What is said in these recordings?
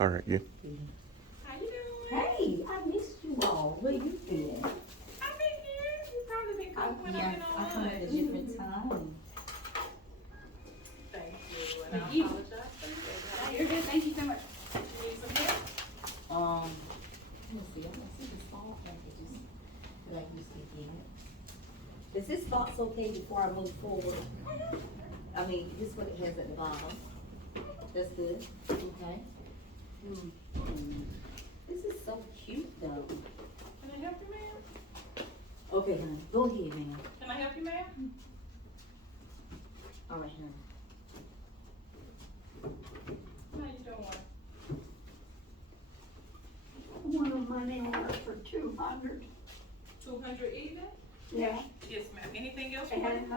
All right, you. How you doing? Hey, I missed you all. Where you been? I've been here. You probably been cooking when I've Yeah, been I on come at a lunch. different time. Thank you, and Thank I you. apologize for that. You're good, thank you so much. You need some help? Let's see, I want to see the small packages that I used to get. Is this box okay before I move forward? I mean, this is what it has at the bottom. That's good, okay. This is so cute though. Can I help you, ma'am? Okay, honey, go ahead, ma'am. Can I help you, ma'am? All right, honey. How you doing? Want a money order for 200, 200 even? yeah, Yes, ma'am. Anything else for you? and,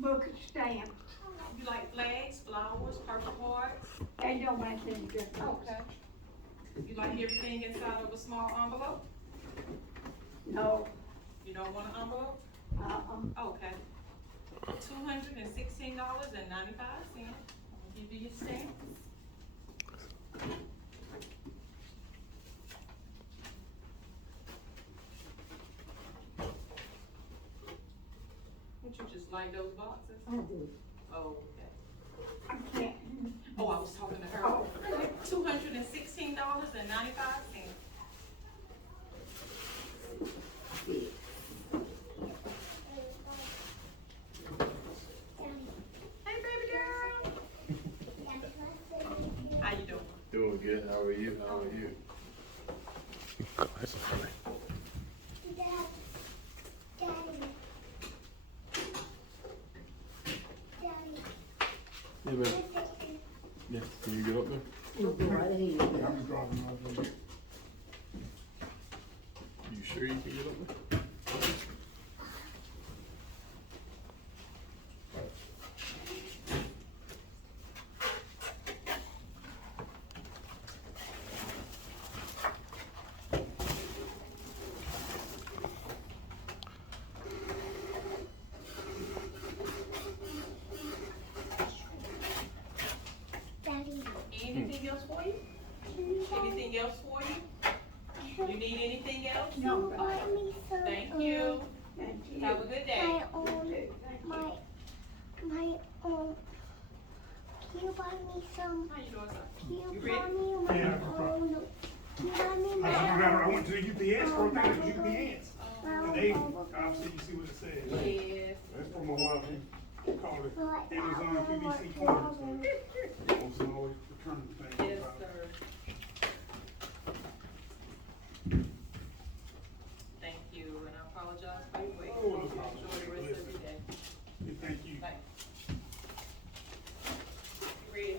book of stamps. You like flags, flowers, purple hearts? They don't make any difference. Okay. You like everything inside of a small envelope? No, You don't want an envelope? Okay. $216.95. I'll give you your stamps. Would you just like those boxes? I do. Oh, okay. I can't. Oh, I was talking to her. Oh. $216.95. Yeah. Hey, baby girl. How you doing? Doing good. How are you? How are you? Go ahead, honey. Yeah, baby. Yeah. Can you get up there? You go right ahead. I'm driving over here. You sure you can get up there? Anything else for you? Anything else for you? You need anything else? No, Thank you. thank you. Have a good day. Can you buy me some? How you doing, sir? Can you You buy ready? me my Yeah, own? Can you buy me I my went to the UPS for a thing, it was UPS. And they, obviously, you see what it says. Yes. That's from my wife, she called it Amazon QVC corner, so I'm always returning things. Yes, sir. Thank you, and I apologize for your wait. Oh, no problem. Enjoy the rest of your day. Thank you. Thanks. You ready?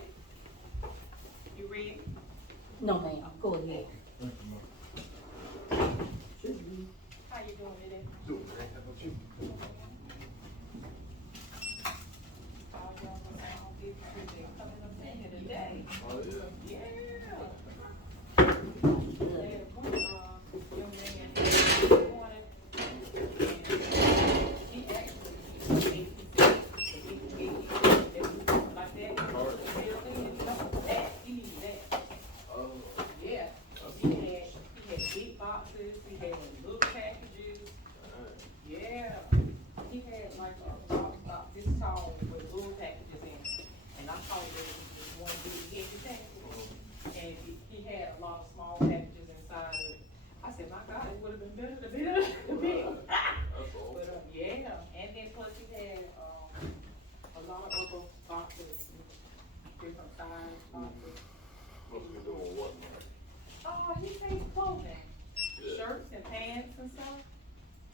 You ready? No, ma'am, go ahead. How you doing today? Doing great, how about you? Apologize for my own business today. Coming up in here today. Oh, yeah. Yeah. Yeah, one, young man this morning, and he actually, he said, if he like that, he needed that. Oh, Yeah, he had big boxes, he had little packages, alright. yeah. He had like a box about this tall with little packages in it. And I thought there was one big heavy package, and he had a lot of small packages inside of it. I said, my God, it would have been better to be That's all. But, yeah, and then plus he had, a lot of other boxes, different size boxes. Must be doing what, Mark? Oh, he makes clothing, Yeah. shirts and pants and stuff.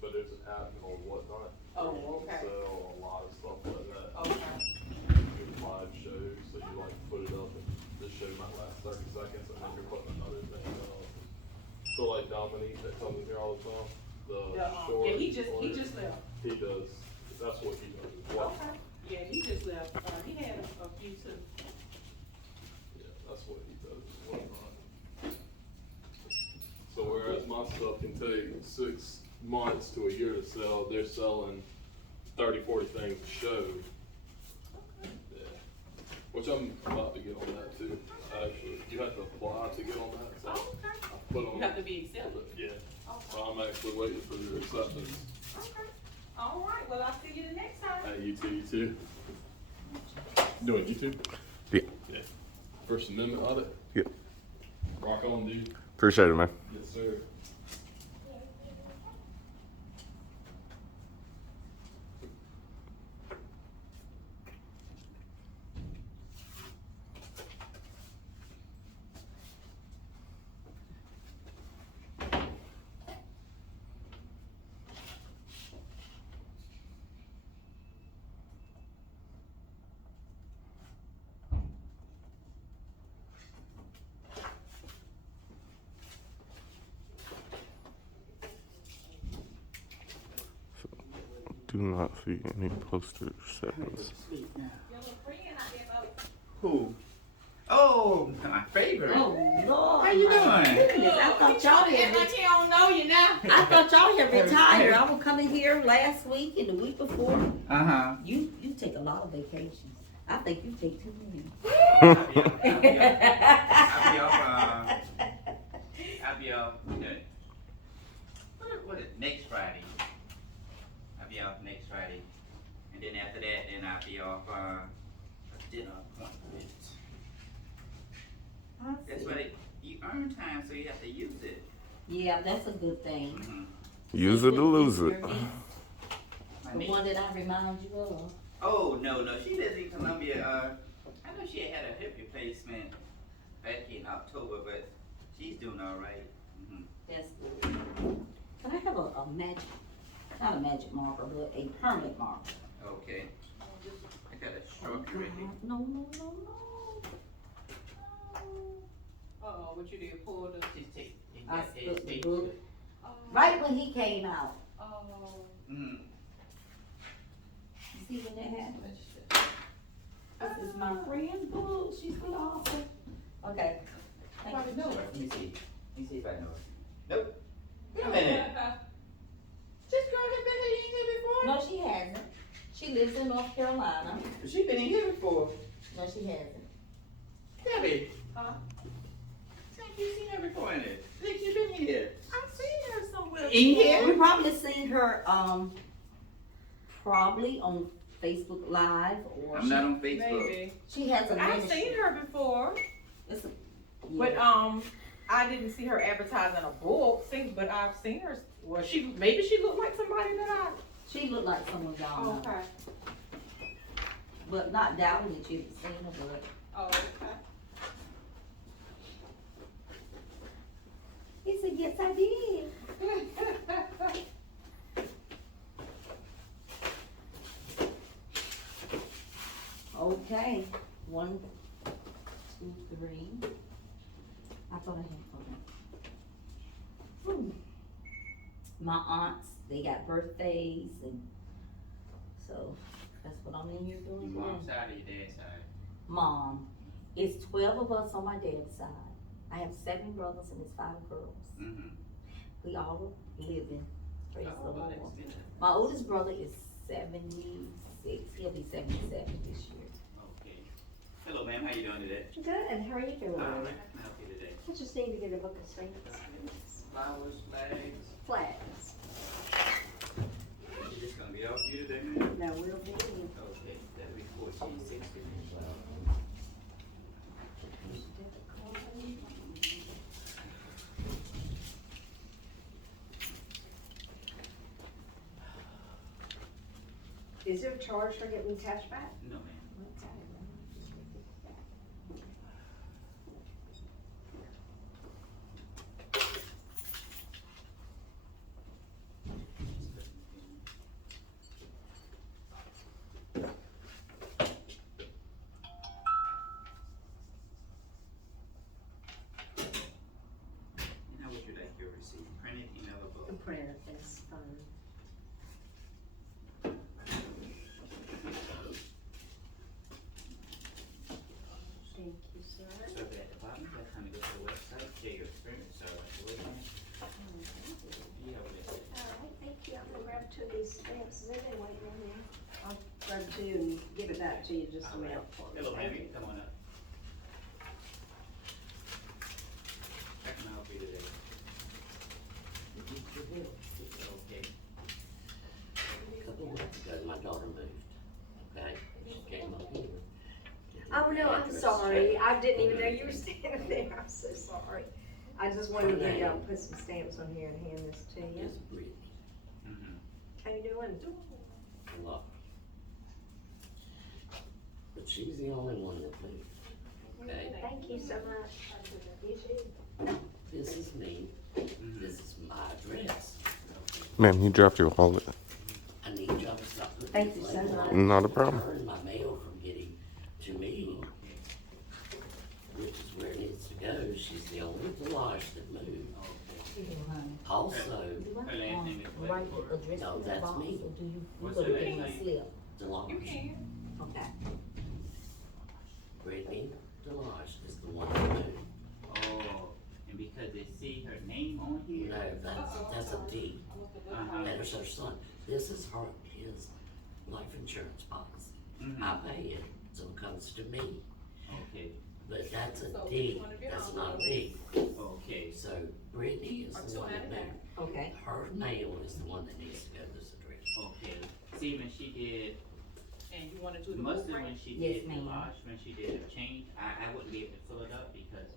But there's an app called Whatnot. Oh, You can okay. sell a lot of stuff like that. Okay. You do live shows, so you like put it up and the show might last 30 seconds and then you're putting another thing up. So like Dominique that comes in here all the time, the short. Yeah, he just order, left. He does, that's what he does. is Whatnot. Okay. Yeah, he just left. He had a few too. Yeah, that's what he does, is Whatnot. So whereas my stuff can take 6 months to a year to sell, they're selling 30, 40 things a show. Yeah, which I'm about to get on that too. actually, you have to apply to get on that, so Oh, okay. I put on. You have to be accepted. Yeah, Okay. so I'm actually waiting for your acceptance. Okay. All right, well, I'll see you the next time. Hey, you too. Doing YouTube? Yeah. Yeah. First Amendment audit? Yep. Rock on, dude. Appreciate it, man. Yes, sir. Do not see any poster settings. Who? Oh, my favorite. Oh, Lord. How you my doing? goodness, I thought y'all Act had, like he don't know you now. I thought y'all had retired. I was coming here last week and the week before. Uh-huh. You take a lot of vacations. I think you take too many. I'll be off, what is next Friday? I'll be off next Friday. And then after that, then I'll be off, a dinner appointment. That's why you earn time, so you have to use it. Yeah, that's a good thing. Mm-hmm. Use it or lose it. Your niece, My the niece. one that I remind you of. Oh, no, she lives in Columbia. I know she had a hip replacement back in October, but she's doing all right. Mm-hmm. That's good. Can I have a magic, not a magic marker, but a permanent marker? Okay. I got a Sharpie right here. No, no, no, no. Uh-oh, what you did, pull the. She's taking. I split the book. Right when he came out. Oh. Mm-hmm. You see when that happened? This is my friend's book. She's been awesome. Okay. Thank Probably you. know her. Let me see. Let me see if I know her. Nope. Wait a minute. This girl had been here, you ain't here before? No, she hasn't. She lives in North Carolina. She been in here before. No, she hasn't. Debbie. Huh? Think you seen her before in it. Think you been here. I've seen her somewhere. In here? We probably seen her, probably on Facebook Live or I'm not on Facebook. Maybe. she has a I've ministry. seen her before, It's a, but yeah. I didn't see her advertising a book. But I've seen her. Well, maybe she looked like somebody that She looked like someone y'all know. Okay. But not doubting that you've seen her, but Oh, okay. he said, yes, I did. Okay, 1, 2, 3. I thought I had fun. My aunts, they got birthdays, and so that's what I'm in here doing. Mom's today. side or your dad's side? Mom, it's 12 of us on my dad's side. I have 7 brothers and it's 5 girls. Mm-hmm. We all living. Praise the Oh, well, Lord. that's good. My oldest brother is 76. He'll be 77 this year. Okay. Hello, ma'am. How you doing today? Good, how are you doing? All right. Can I help you today? I just need to get a book of stamps. Flowers, flags. Flags. Is this gonna be all for you today, ma'am? No, we'll be. Okay, that'll be 1460. Is there a charge for getting cash back? No, ma'am. And how would you like your receipt? Printed, emailable? The printer, that's fine. Thank you, sir. So at the bottom, you have time to go to the website, share your experience, so like the website. Yeah, well, that's it. All right, thank you. I'm gonna grab 2 of these stamps. Is anybody waiting on me? I'll grab 2 and give it back to you just a All right. minute for me. Hello, Thank ma'am. you. Come on up. sorry, I didn't even know you were standing there, I'm so sorry. I just wanted to get y'all put some stamps on here and hand this to you. It's Brittany. How you doing? A lot. But she's the only one that moved. Okay? Thank you so much. This is me. This is my address. Ma'am, you dropped your wallet. I need y'all to stop putting Thank you so flags much. on Not a problem. her and my mail from getting to me, which is where it needs to go. She's the only Delosh that moved. Also, Do I, Her last name is what? write the address No, in the that's box, me. or do you What's put her it in name? a slip? Delosh. You can. Okay. Brittany Delosh is the one that moved. Oh, and because they see her name on here? No, that's a D. Uh-huh. That is her son. This is his life insurance policy. Mhm. I pay it, so it comes to me. Okay, But that's a So D, which one of your that's not a uncles? B. okay. So Brittany is Or the one that 299. moved. Okay. Her mail is the one that needs to go to this address. Okay, see, when she did, And you wanna do the must move have when rate? she Yes, did ma'am. Delosh, when she did her change, I wouldn't be able to fill it up because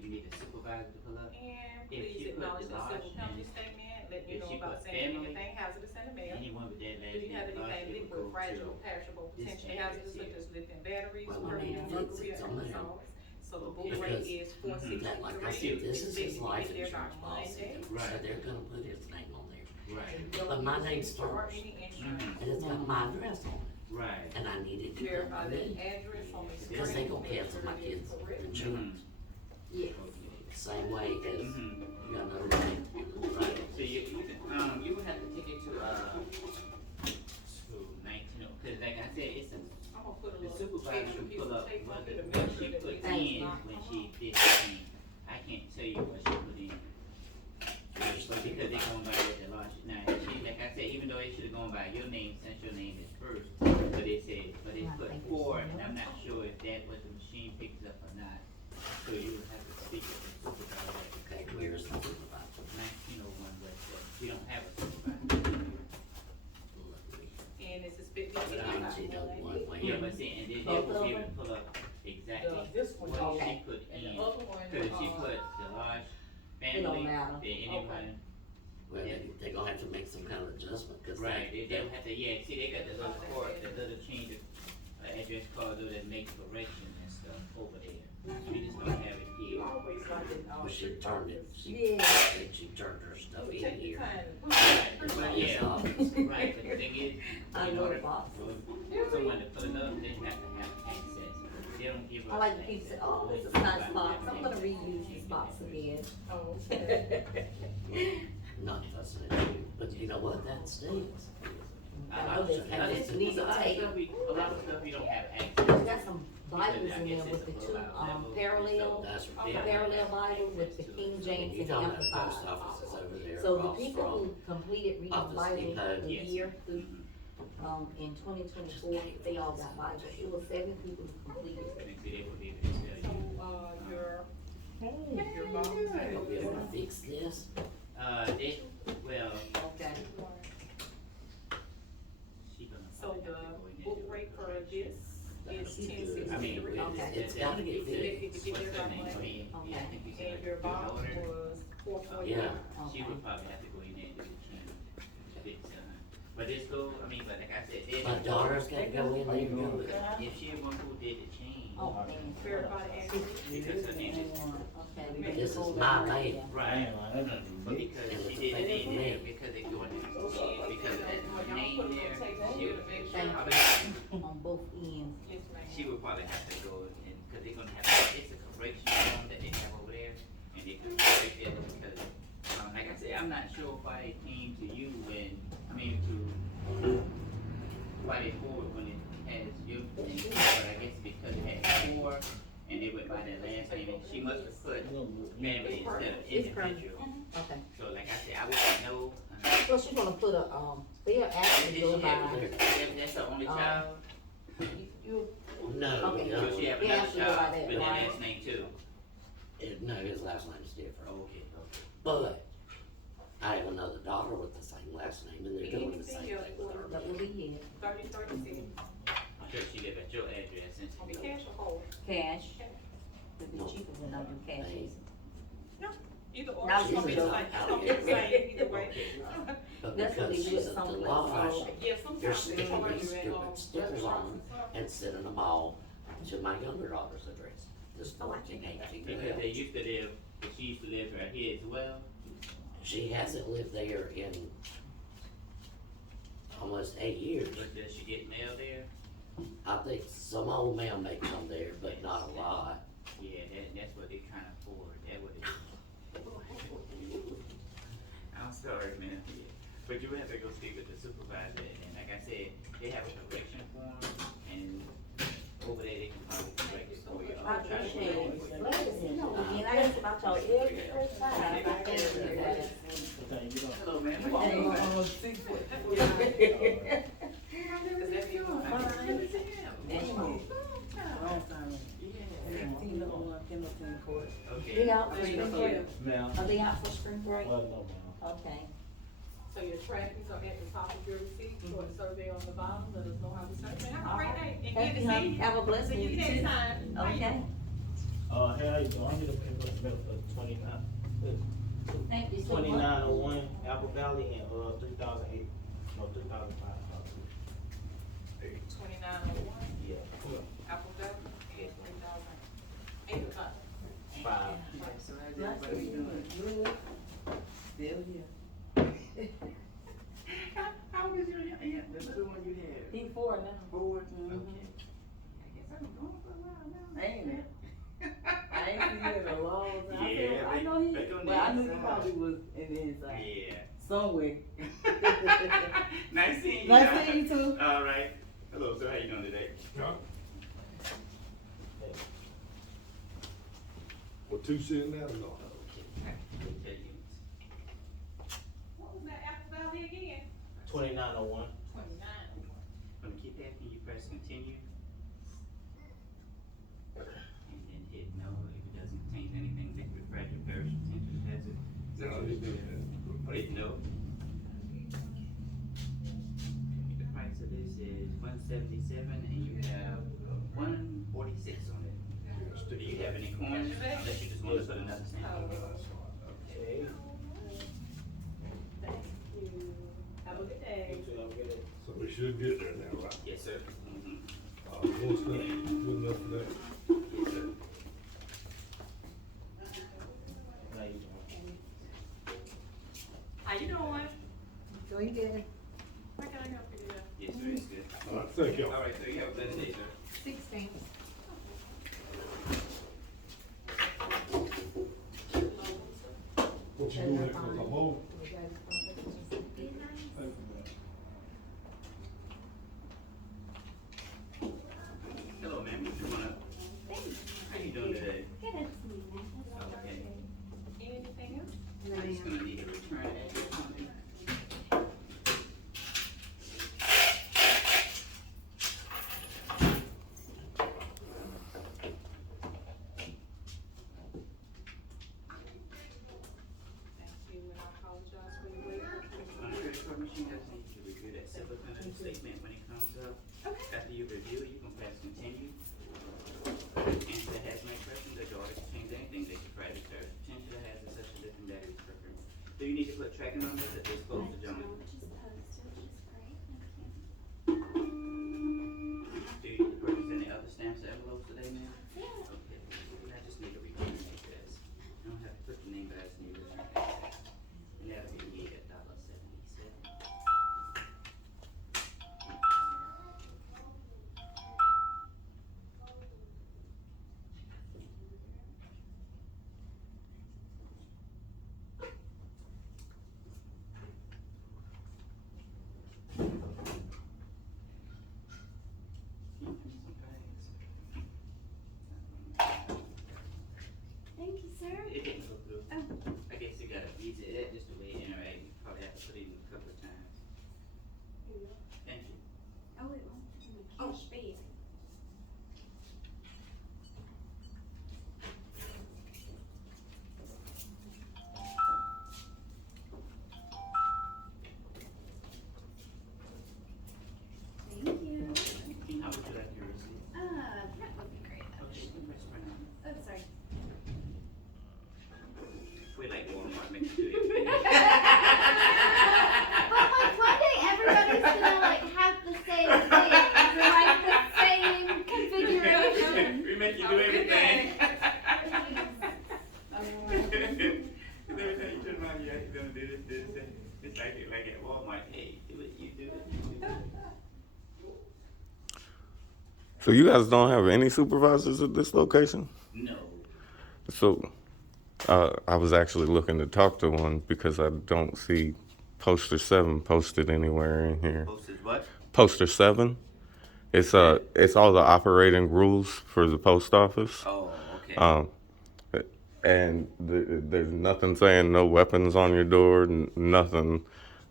you need a supervisor to fill up. And If please she put acknowledge the Delosh civil penalty and statement, let you if know she about put saying family, anything hazardous in the mail. anyone with that last Do you name have Delosh, anything it would liquid, go fragile, to. perishable, this potentially address hazardous here. such as lithium batteries, Well, permanent it mercury, fits, or it's on there. aerosols. So the Okay. move rate Because is 463. That, like I said, this is his life There insurance by policy, Monday. so Right. they're gonna put his name on there. Right, But my name's Or first, any insurance. Mhm. and it's got my address on it, right. and I need it to go Verify to that me. address on the screen. Because they gonna make cancel sure my it is kids' correct. insurance, Yes. same way as Mhm. you got another name. Right. So you would have to take it to 19, cause like I said, it's a, I'm gonna put a the little supervisor extra should piece pull of up tape what on it to what make she sure that put we Thank in you. when she did the change. I can't tell you what she put in. But because they going by the launch, now, she, like I said, even though it should've gone by your name, since your name is first, but it put Thank you four, so and I'm much. not sure if that what the machine picks up or not. So you would have to speak with the supervisor. Okay, where's the supervisor? 1901 West, we don't have a supervisor. And it's expected to But be I by She done one Monday. way. Yeah, but see, and they Both will of be able them? to pull up exactly This one, what she okay. put And in. the other one, Cause if she put the large It don't family, matter. then anyone, Well, they gonna have to make some kind of adjustment, cause right, they, they'll have to, yeah, see, they got the little court, the little change of, address card that make corrections and stuff over there. We just don't have it here. always like it, well, she turned it, Yeah. she turned her stuff We in take the here. time. Right, but It's yeah, obvious. right, but the thing is, I in know order the box. for someone to pull it up, they have to have access. They don't give us. I like to keep it, oh, this is a nice box, I'm gonna reuse this box again. Oh, okay. Not fussing at you, but you know what, that stinks. I know this, I just need to take, A lot of stuff we don't have there's access. got some Bibles in there with the two, parallel, That's parallel Bible with the King James You and the don't have post Amplified. offices over there So the across people from. who completed reading Office Bible Depot, the yes. year through, in 2024, they all got Bibles. It was 7 people who completed it. And see, they would be able to tell you. Your Hey. box. They'll be able to fix this. Well, Okay. she gonna. So probably the have to go in there book and do rate a for correction. this is I I mean, 1063. Okay. It's gotta get fixed. Expected to get there by What's her Monday. name? Yeah, I think you said And your her box daughter. was 441. Yeah. She would probably have to go in there and do the change. But this go, I mean, but like I said, My daughter's gotta go in there and do it. if she the one who did the change, Oh, man. Verify the address. because her name is, Okay, we This can is hold my that mail. there. right, And but because it's she a did the fake name there, name. because they doing it, because of that name there, she would, Thank probably, On both ends. Yes, ma'am. she would probably have to go and, cause they're gonna have, it's a correction form that they have over there, and they can correct it, because, like I said, I'm not sure why it came to you when, why they forward when it has your name, but I guess because it had 4, and they went by their last name, and she must have put family instead of It's permanent. individual. Okay. So like I said, I wouldn't know. Well, she's gonna put a, they'll And actually did go she have, by, that's her only child? you, No, Okay. no, So she have Yeah, another she go by child that, with that right. last name too? no, his last name's different. Okay, okay. But I have another daughter with the same last name, and they're doing the same thing with her. that will be here. 3036. I'm sure she live at your address and. On the cash or hold? Cash. It'd be cheaper than I do cash. Either or, Now it's gonna be she's the same, it's gonna be the same either way. But That's what because they do she's at at some the places. lodge, Yeah, they're sometimes they sticking charge these you at, stupid stickers on them restaurants and sending them all to my younger daughter's address. This 1418 Because they used to live, she used to live right here as well. She hasn't lived there in almost 8 years. But does she get mail there? I think some old man may come there, but not a lot. Yeah, that's what they trying to afford, that what it is. I'm sorry, man, yeah. But you have to go speak with the supervisor, and like I said, they have a correction form, and over there, they can probably correct it for you. I I'll try to appreciate correct it. it. Let us know again. I ask about y'all every first time. I can't do that. Hello, man. They Okay. out for spring break? Ma'am, Are they out for spring break? well, no, ma'am. Okay. So your trackies are at the top of your receipt, or the survey on the bottom, let us know how we survey. Have a great day, and Thank good you, to hon. see you. Have a blessed See you week, next too. time. Bye. Okay. Hey, how you doing? I'm gonna pay for the 29, Thank you so much. 2901 Apple Valley and, 3008, no, 2005. 2901, Yeah, Apple Valley, and 3008 or 5. 5. Nice to meet you. How old is your, yeah, that's the one you had? He 4 now. Board? Mhm. Okay. I guess I've been going for a while now. Ain't it? I ain't seen it in a long time. Yeah, I know he, back on the well, I knew he inside. probably was in the inside. Yeah. Somewhere. Nice seeing you. Nice guys. seeing you too. All right. Hello, sir. How you doing today? Well, 2 sitting there, no. What was that Apple Valley again? 2901. 29. Gonna keep asking you press continue. And then hit no if it doesn't contain anything liquid, fragile, perishable, potential hazard. No, he's doing that. Hit no. The price of this is $177 and you have $146 on it. Do you have any coins? Unless you just want to put another stamp. Okay. Thank you. Have a good day. So we should get there now, right? Yes, sir. Mm-hmm. What's that? Good enough for that? Yes, sir. How you doing? How you doing? Doing good. How can I help you today? Yes, sir. It's good. All right, thank you. All right, so you have a blessed day, sir. 16. What you doing for the whole? Hello, ma'am. Come on up. How you doing today? Okay. Anything else? I'm just gonna need a return address on you. Thank you, and I'll call So you guys don't have any supervisors at this location? No. So I was actually looking to talk to one because I don't see poster 7 posted anywhere in here. Posted what? Poster 7. It's all the operating rules for the post office. Oh, okay. And there's nothing saying no weapons on your door, nothing.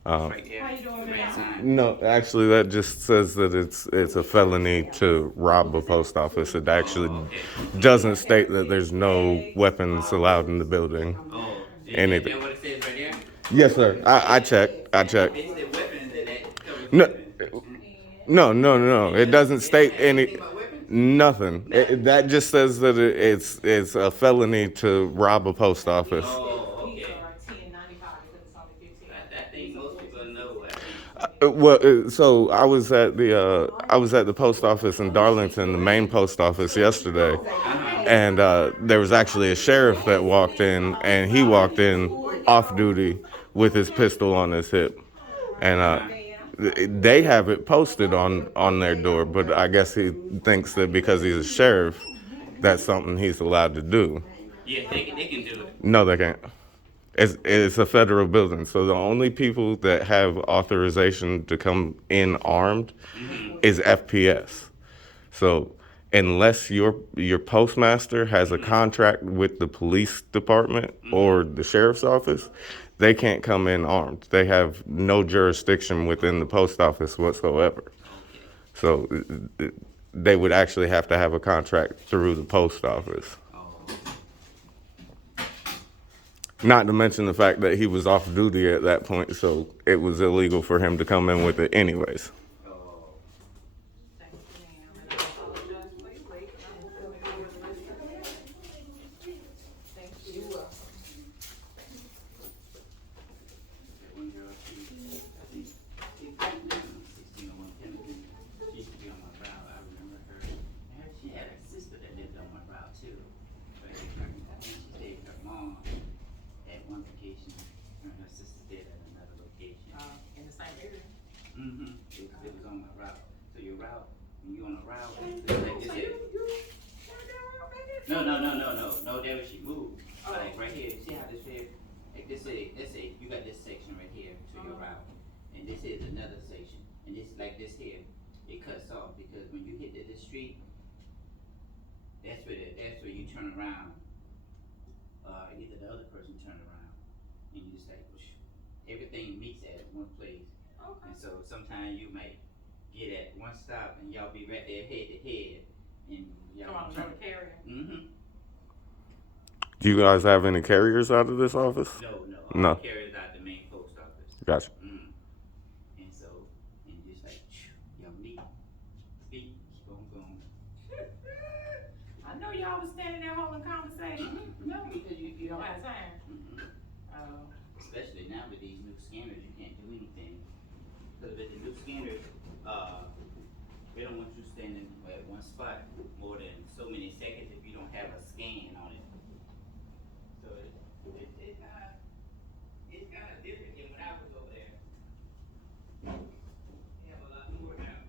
Right there. How you doing, Right ma'am? sign. No, actually, that just says that it's a felony to rob a post office. It actually doesn't state that there's no weapons allowed in the building. Oh, is Anything. that what it says right there? Yes, sir. I checked. I checked. If it's the weapons, then that covers No, weapons. no. It doesn't state any. Anything about weapons? Nothing. That just says that it's a felony to rob a post office. Oh, okay. These are 10.95 because it's only 15. I think most people know. I think. Well, so I was at the post office in Darlington, the main post office yesterday, and there was actually a sheriff that walked in, and he walked in off duty with his pistol on his hip, and they have it posted on their door, but I guess he thinks that because he's a sheriff, that's something he's allowed to do. Yeah, they can do it. No, they can't. It's a federal building, so the only people that have authorization to come in armed is FPS. So unless your postmaster has a contract with the police department or the sheriff's office, they can't come in armed. They have no jurisdiction within the post office whatsoever. So they would actually have to have a contract through the post office. Not to mention the fact that he was off duty at that point, so it was illegal for him to come in with it anyways. Thank you, ma'am, and I apologize for your wait. I'm coming over the rest of it. Thank you. One girl, she, I think, 1601 Kennedy, she used to be on my route. I remember her. She had a sister that lived on my route too. But I think she stayed with her mom at one location, and her sister stayed at another location. In the same area. Mm-hmm. It was on my route. So your route, when you on a route, it's like this here. No, there where she moved. Like right here, see how this here, like this say, let's say you got this section right here to your route, and this is another section, and this like this here, it cuts off because when you hit this street, that's where you turn around. Either the other person turn around, and you just like whoosh, everything meets at one place. And so sometimes you might get at one stop and y'all be right there head to head, and y'all Come on, turn. another carrier. Mm-hmm. Do you guys have any carriers out of this office? No. No. All carriers out the main post office. Gotcha. And so, and just like, y'all meet, speak, boom. I know y'all was standing there holding conversation. No, because You don't have time. Especially now with these new scanners, you can't do anything. Because with the new scanners, they don't want you standing at one spot more than so many seconds if you don't have a scan on it. So it's kind of different than when I was over there. They have a lot more now.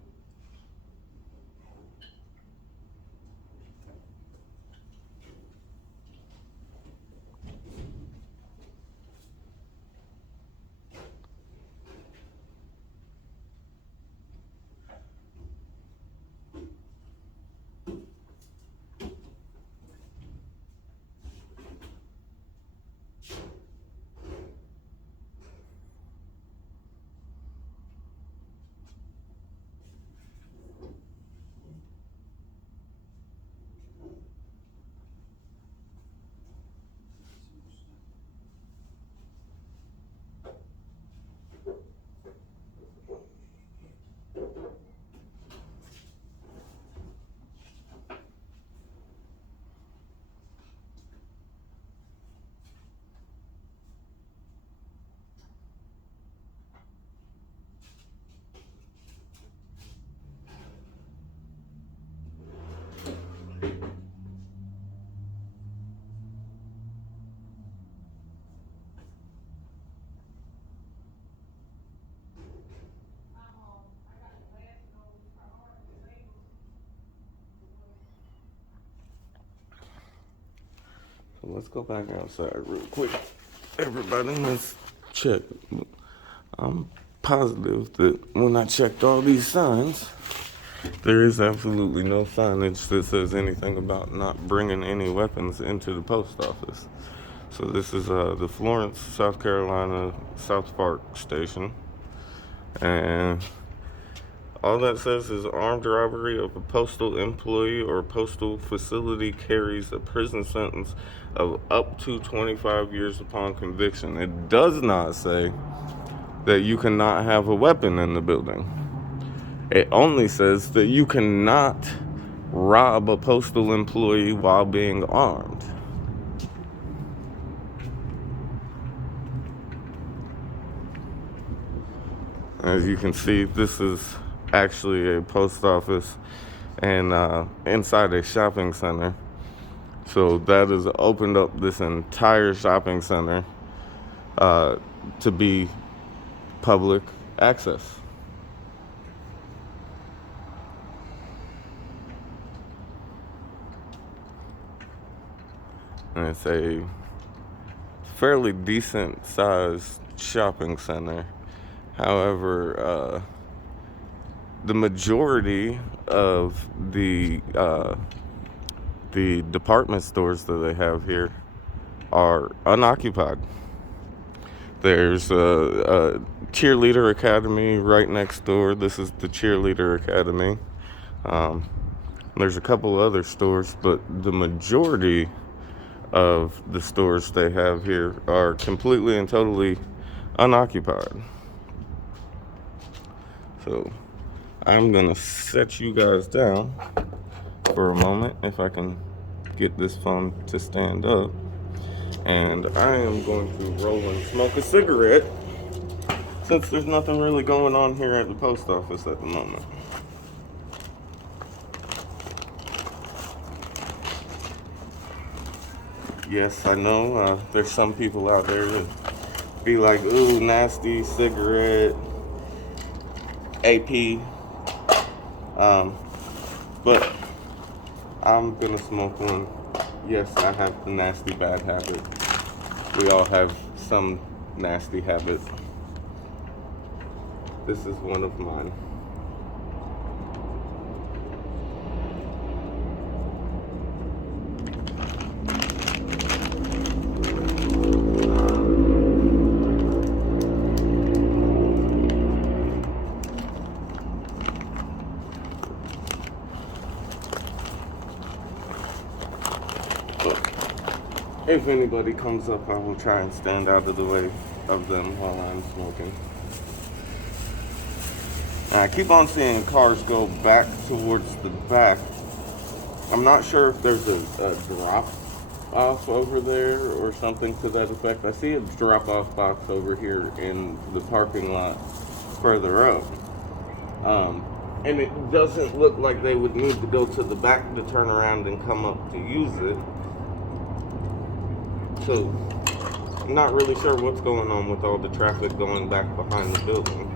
Let's go back outside real quick. Everybody, let's check. I'm positive that when I checked all these signs, there is absolutely no signage that says anything about not bringing any weapons into the post office. So this is the Florence, South Carolina, Southpark station. And all that says is armed robbery of a postal employee or postal facility carries a prison sentence of up to 25 years upon conviction. It does not say that you cannot have a weapon in the building. It only says that you cannot rob a postal employee while being armed. As you can see, this is actually a post office and inside a shopping center. So that has opened up this entire shopping center to be public access. And it's a fairly decent sized shopping center. However, the majority of the department stores that they have here are unoccupied. There's a cheerleader academy right next door. This is the cheerleader academy. There's a couple other stores, but the majority of the stores they have here are completely and totally unoccupied. So I'm gonna set you guys down for a moment if I can get this phone to stand up, and I am going to roll and smoke a cigarette since there's nothing really going on here at the post office at the moment. Yes, I know there's some people out there that be like, ooh, nasty cigarette, AP, but I'm gonna smoke one. Yes, I have the nasty bad habit. We all have some nasty habit. This is one of mine. If anybody comes up, I will try and stand out of the way of them while I'm smoking. And I keep on seeing cars go back towards the back. I'm not sure if there's a drop off over there or something to that effect. I see a drop off box over here in the parking lot further up. And it doesn't look like they would need to go to the back to turn around and come up to use it. So, I'm not really sure what's going on with all the traffic going back behind the building.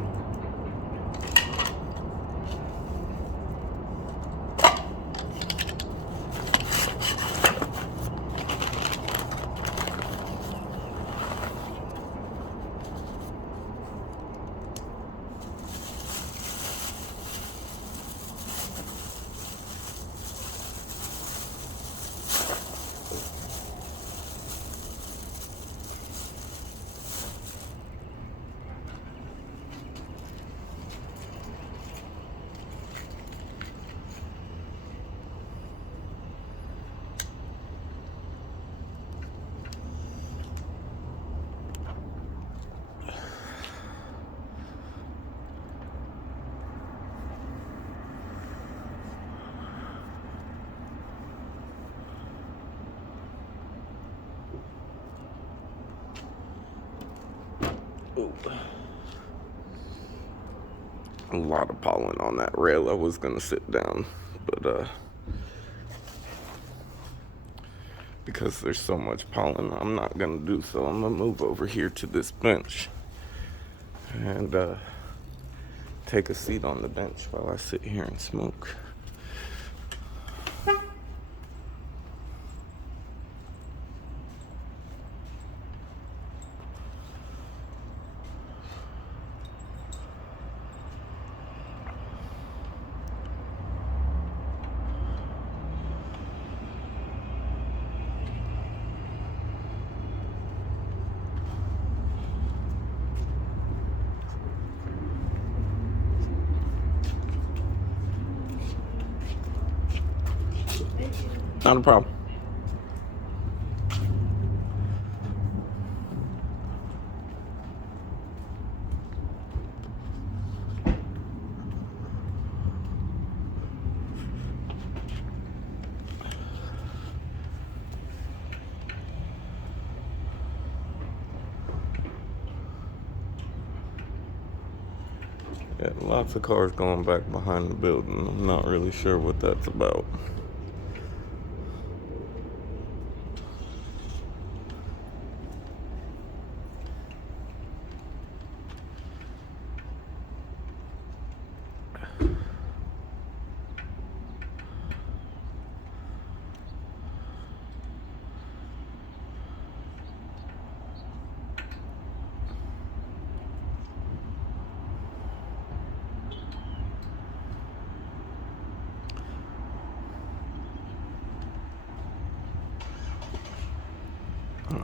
Ooh. A lot of pollen on that rail. I was gonna sit down, but because there's so much pollen, I'm not gonna do so. I'm gonna move over here to this bench and take a seat on the bench while I sit here and smoke. Not a problem. Yeah, lots of cars going back behind the building. I'm not really sure what that's about.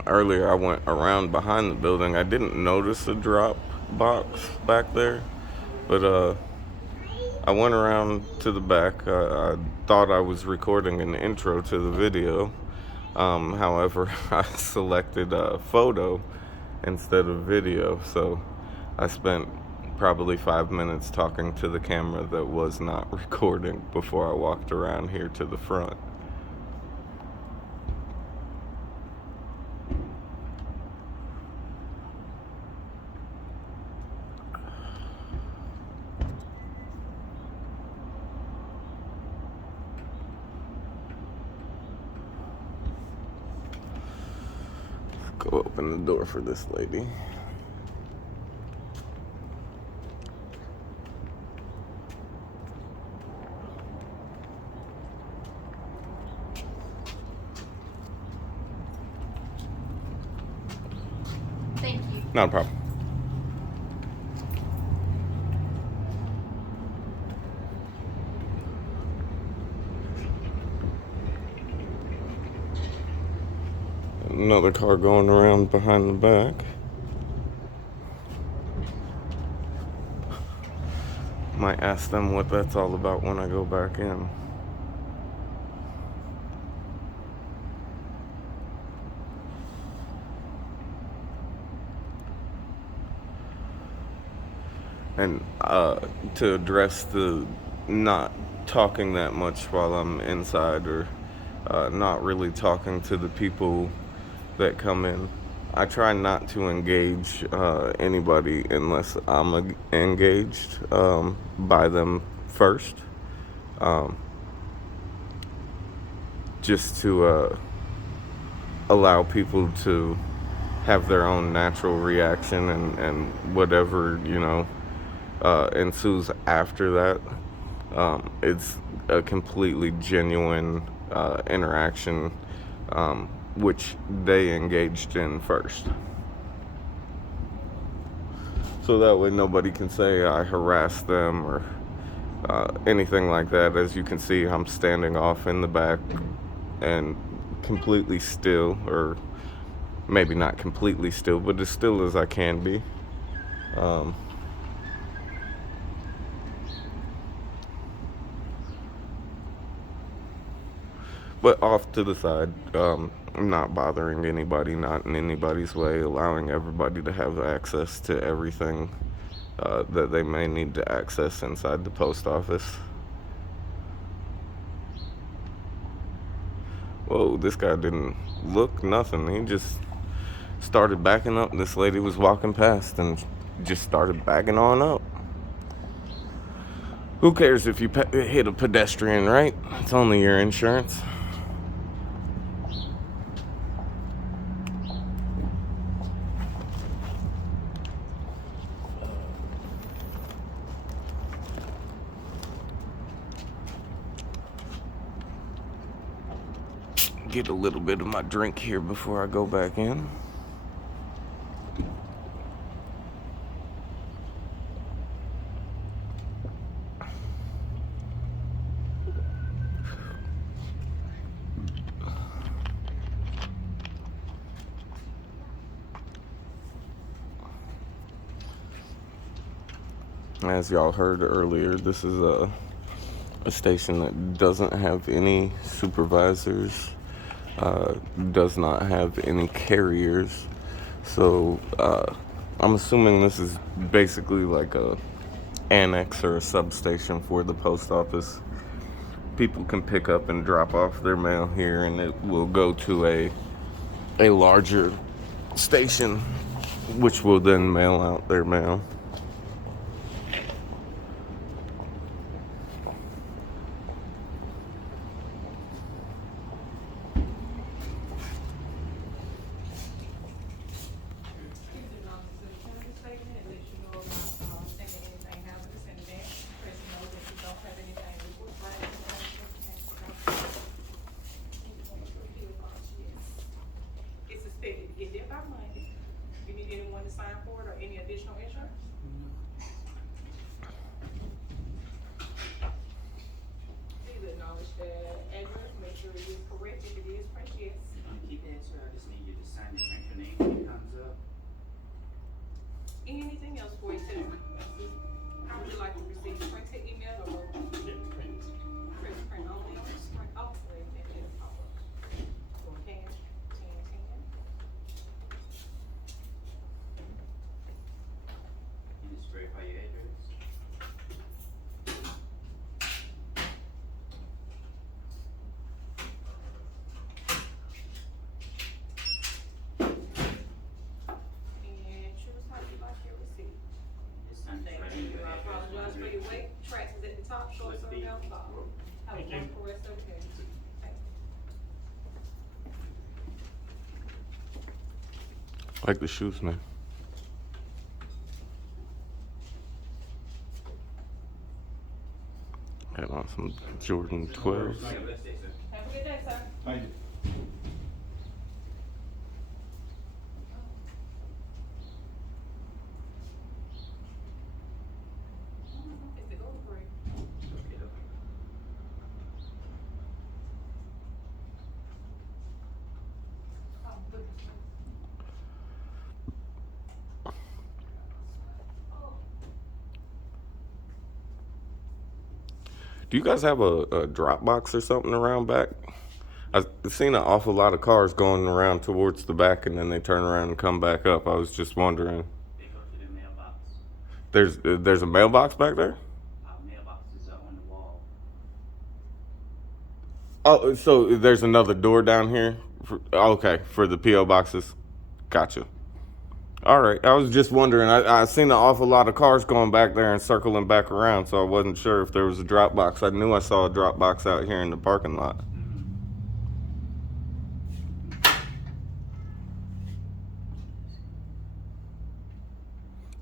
Earlier, I went around behind the building. I didn't notice a drop box back there, but I went around to the back. I thought I was recording an intro to the video. However, I selected a photo instead of video, so I spent probably 5 minutes talking to the camera that was not recording before I walked around here to the front. Go open the door for this lady. Thank you. Not a problem. Another car going around behind the back. Might ask them what that's all about when I go back in. And to address the not talking that much while I'm inside, or not really talking to the people that come in, I try not to engage anybody unless I'm engaged by them first. Just to allow people to have their own natural reaction, and whatever, ensues after that. It's a completely genuine interaction, which they engaged in first. So that way nobody can say I harassed them or anything like that. As you can see, I'm standing off in the back and completely still, or maybe not completely still, but as still as I can be. But off to the side, I'm not bothering anybody, not in anybody's way, allowing everybody to have access to everything that they may need to access inside the post office. Whoa, this guy didn't look nothing. He just started backing up. This lady was walking past and just started backing on up. Who cares if you hit a pedestrian, right? It's only your insurance. Get a little bit of my drink here before I go back in. As y'all heard earlier, this is a station that doesn't have any supervisors, does not have any carriers. So I'm assuming this is basically like a annex or a substation for the post office. People can pick up and drop off their mail here, and it will go to a larger station, which will then mail out their mail. It's suspected to get there by Monday. You need anyone to sign for it or any additional insurance? Please acknowledge that address, make sure it is correct. If it is, press yes. Keep that, sir. I just need you to sign and print your name when it comes up. Anything else for you too? How would you like to receive? Print to email or? Print only on the screen. Oh, wait, it'll pop up. So 10. And just verify your address. And choose how you like your receipt. Just sign Thank right in you. your I address. apologize for your wait. Tracks is at the top, short serve down the bottom. Have a wonderful rest of the day. Thank you. Like the shoes, man. Got on some Jordan 12s. Have a good day, sir. Thank you. It's the golden parade. Oh, goodness. Do you guys have a drop box or something around back? I've seen an awful lot of cars going around towards the back, and then they turn around and come back up. I was just wondering. They go to the mailbox. There's a mailbox back there? Our mailboxes are on the wall. Oh, so there's another door down here? Okay, for the P.O. boxes. Gotcha. All right, I was just wondering. I seen an awful lot of cars going back there and circling back around, so I wasn't sure if there was a drop box. I knew I saw a drop box out here in the parking lot.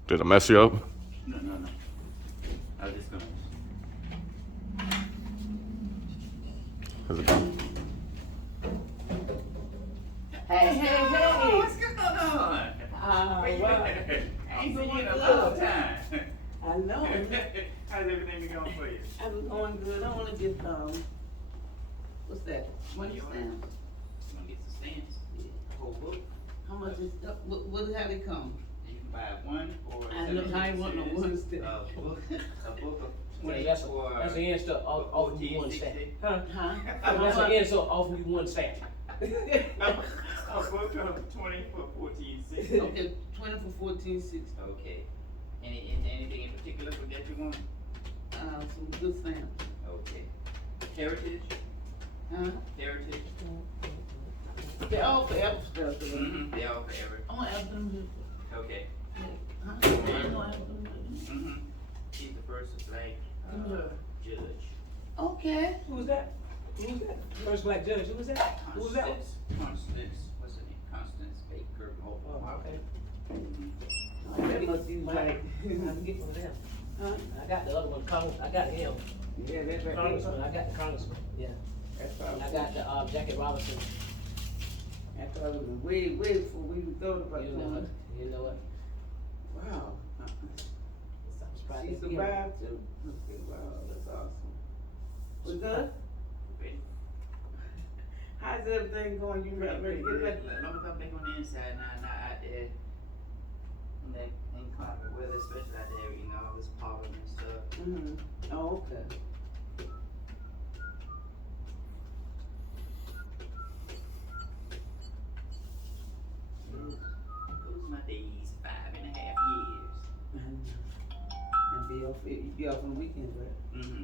Did I mess you up? No. I was just gonna. How's it going? Hey. What's going on? Where you Well, been? I ain't seen you in a good. long time. I know. How's everything been going for you? I was going good. I wanna get, what's that? Money stamp? You wanna get some stamps? Whole book? How much is, how they come? You can buy one for. I know, I ain't want no one stamp. A book of Well, 20 that's for. that's the end stuff off of you one stamp. Huh? Huh? That's the end stuff off of you one stamp. A book of 20 for $14.60. Okay, 20 for $14.60. Okay. Anything in particular for that you want? Some good stamps. Okay. Heritage? Huh? Heritage? They all forever stuff. Mm-hmm. They all forever. I wanna ask them. Okay. Huh? I wanna ask them. Mm-hmm. He's the first black judge. Okay. Who was that? Who was that? First black judge. Who was that? Who was that? Constance. What's her name? Constance Baker. Oh, okay. That must be like. I can get one of them. Huh? I got the other one. I got him. Yeah, that's right. Congressman. I got the congressman. Yeah. That's all. I got the Jackie Robinson. I thought it was way before we even thought about You know doing what? You know what? Wow. I'm surprised. She they forgive me. survived too. Okay, wow, that's awesome. Was good? Ready? How's everything going? You ready to get back? As long as I'm back on the inside now, not out there. In that inclement weather, especially out there, you know, all this pollen and stuff. Mm-hmm. Oh, okay. be off on the weekends, right?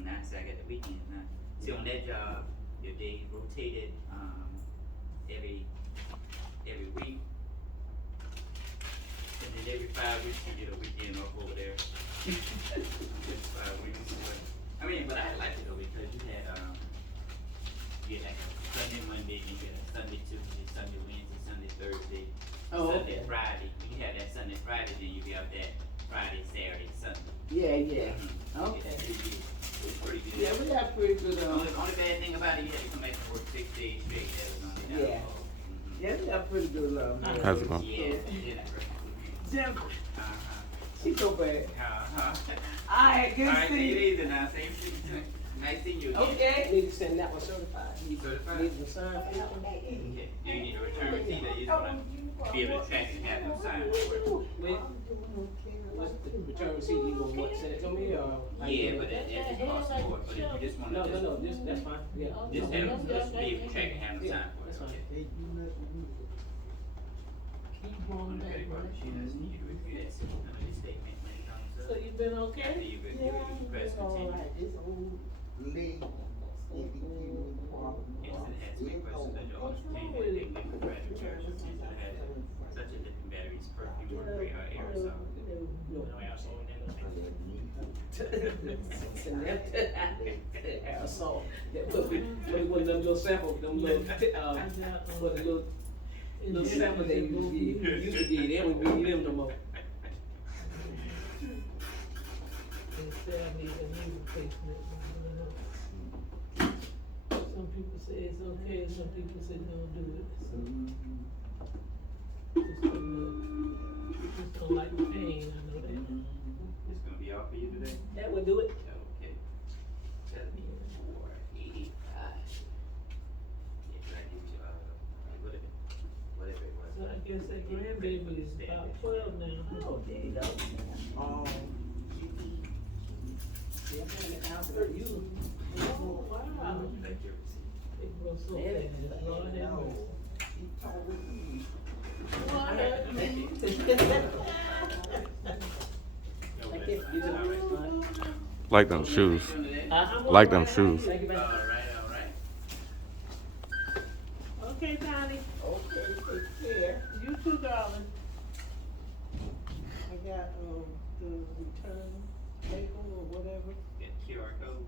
Now, see, I got the weekends now. See, on that job, your days rotated, every week. And then every 5 weeks, you get a weekend off over there. Every 5 weeks. But I liked it though, because you had, you had like a Sunday, Monday, and you had a Sunday, Tuesday, Sunday, Wednesday, Sunday, Thursday, Oh, Sunday, okay. Friday. When you have that Sunday, Friday, then you be out that Friday, Saturday, Sunday. Yeah. Mhm. Okay. It was pretty good. Yeah, we got pretty good, The only bad thing about it, you had to come back and work 6 days straight. That was only Yeah. Yeah, we got pretty good, How's it going? Yeah, Jennifer. Jennifer, Uh-huh. she's so bad. Uh-huh. Alright, good to Alright, take see it you. easy now. Same shit. Nice seeing you again. Okay. Need to send that one certified. Certified? Need to sign for that one. Okay. Do you need a return receipt, or you just wanna be able to track and have them sign for it? Wait. What's the return receipt? You gonna what, send it to me or? how you Yeah, doing but it? it costs more, but if you just wanna No, that's fine, yeah. just have them, just be able to track and have them Yeah, sign for it. that's fine. Okay. Keep On going the back. credit card machine, I just need you to review that supplementary statement when it comes up. So you been okay? After you review it, you press continue. This old lady, if you give me a problem. Yes, it has to be pressed under your entertainment, they make the credit return, since it has such a different batteries, perfume, or aerosol. No aerosol in there. Aerosol. That put one of them little samples, them little, what the little samples they used to give, they don't give them no more. They say I need a knee replacement. Some people say it's okay, some people say don't do it. Just don't like the pain, I know that. It's gonna be all for you today? That would do it. Okay. 7485. Yeah, try to get you, whatever it was. So I guess that grandbaby is about 12 now. Oh, there you go. You. Oh, wow. Thank you. It grows so fast, Lord have mercy. Like them shoes. Like them shoes. Alright. Okay, Donnie. Okay, take care. You too, darling. I got, the return label or whatever. Get QR code.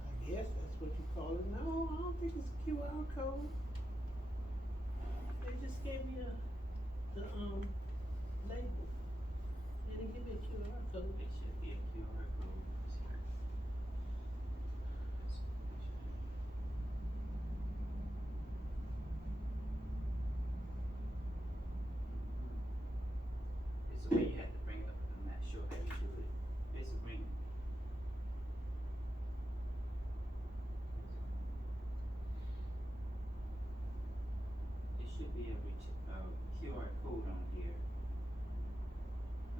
I guess that's what you call it. No, I don't think it's a QR code. They just gave me the label. They didn't give me a QR code. It should be a QR code. It's the way you have to bring it up, I'm not sure how you do it. It's a ring. It should be a QR code on here.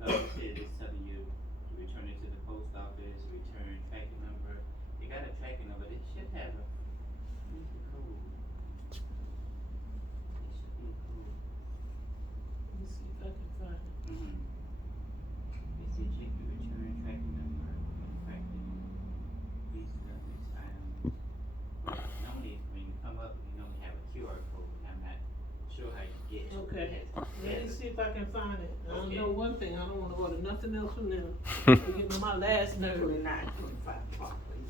Like I said, it's telling you to return it to the post office, return tracking number. You got a tracking number, it should have a, where's the code? It should be a code. Let me see if I can find it. It said check your return tracking number, tracking, please select this item. Normally, when you come up, you normally have a QR code, I'm not sure how you get to it. Okay. Let me see if I can find it. I don't Okay. know one thing, I don't wanna order nothing else from them. They're getting on my last nerve. 29.25 properly.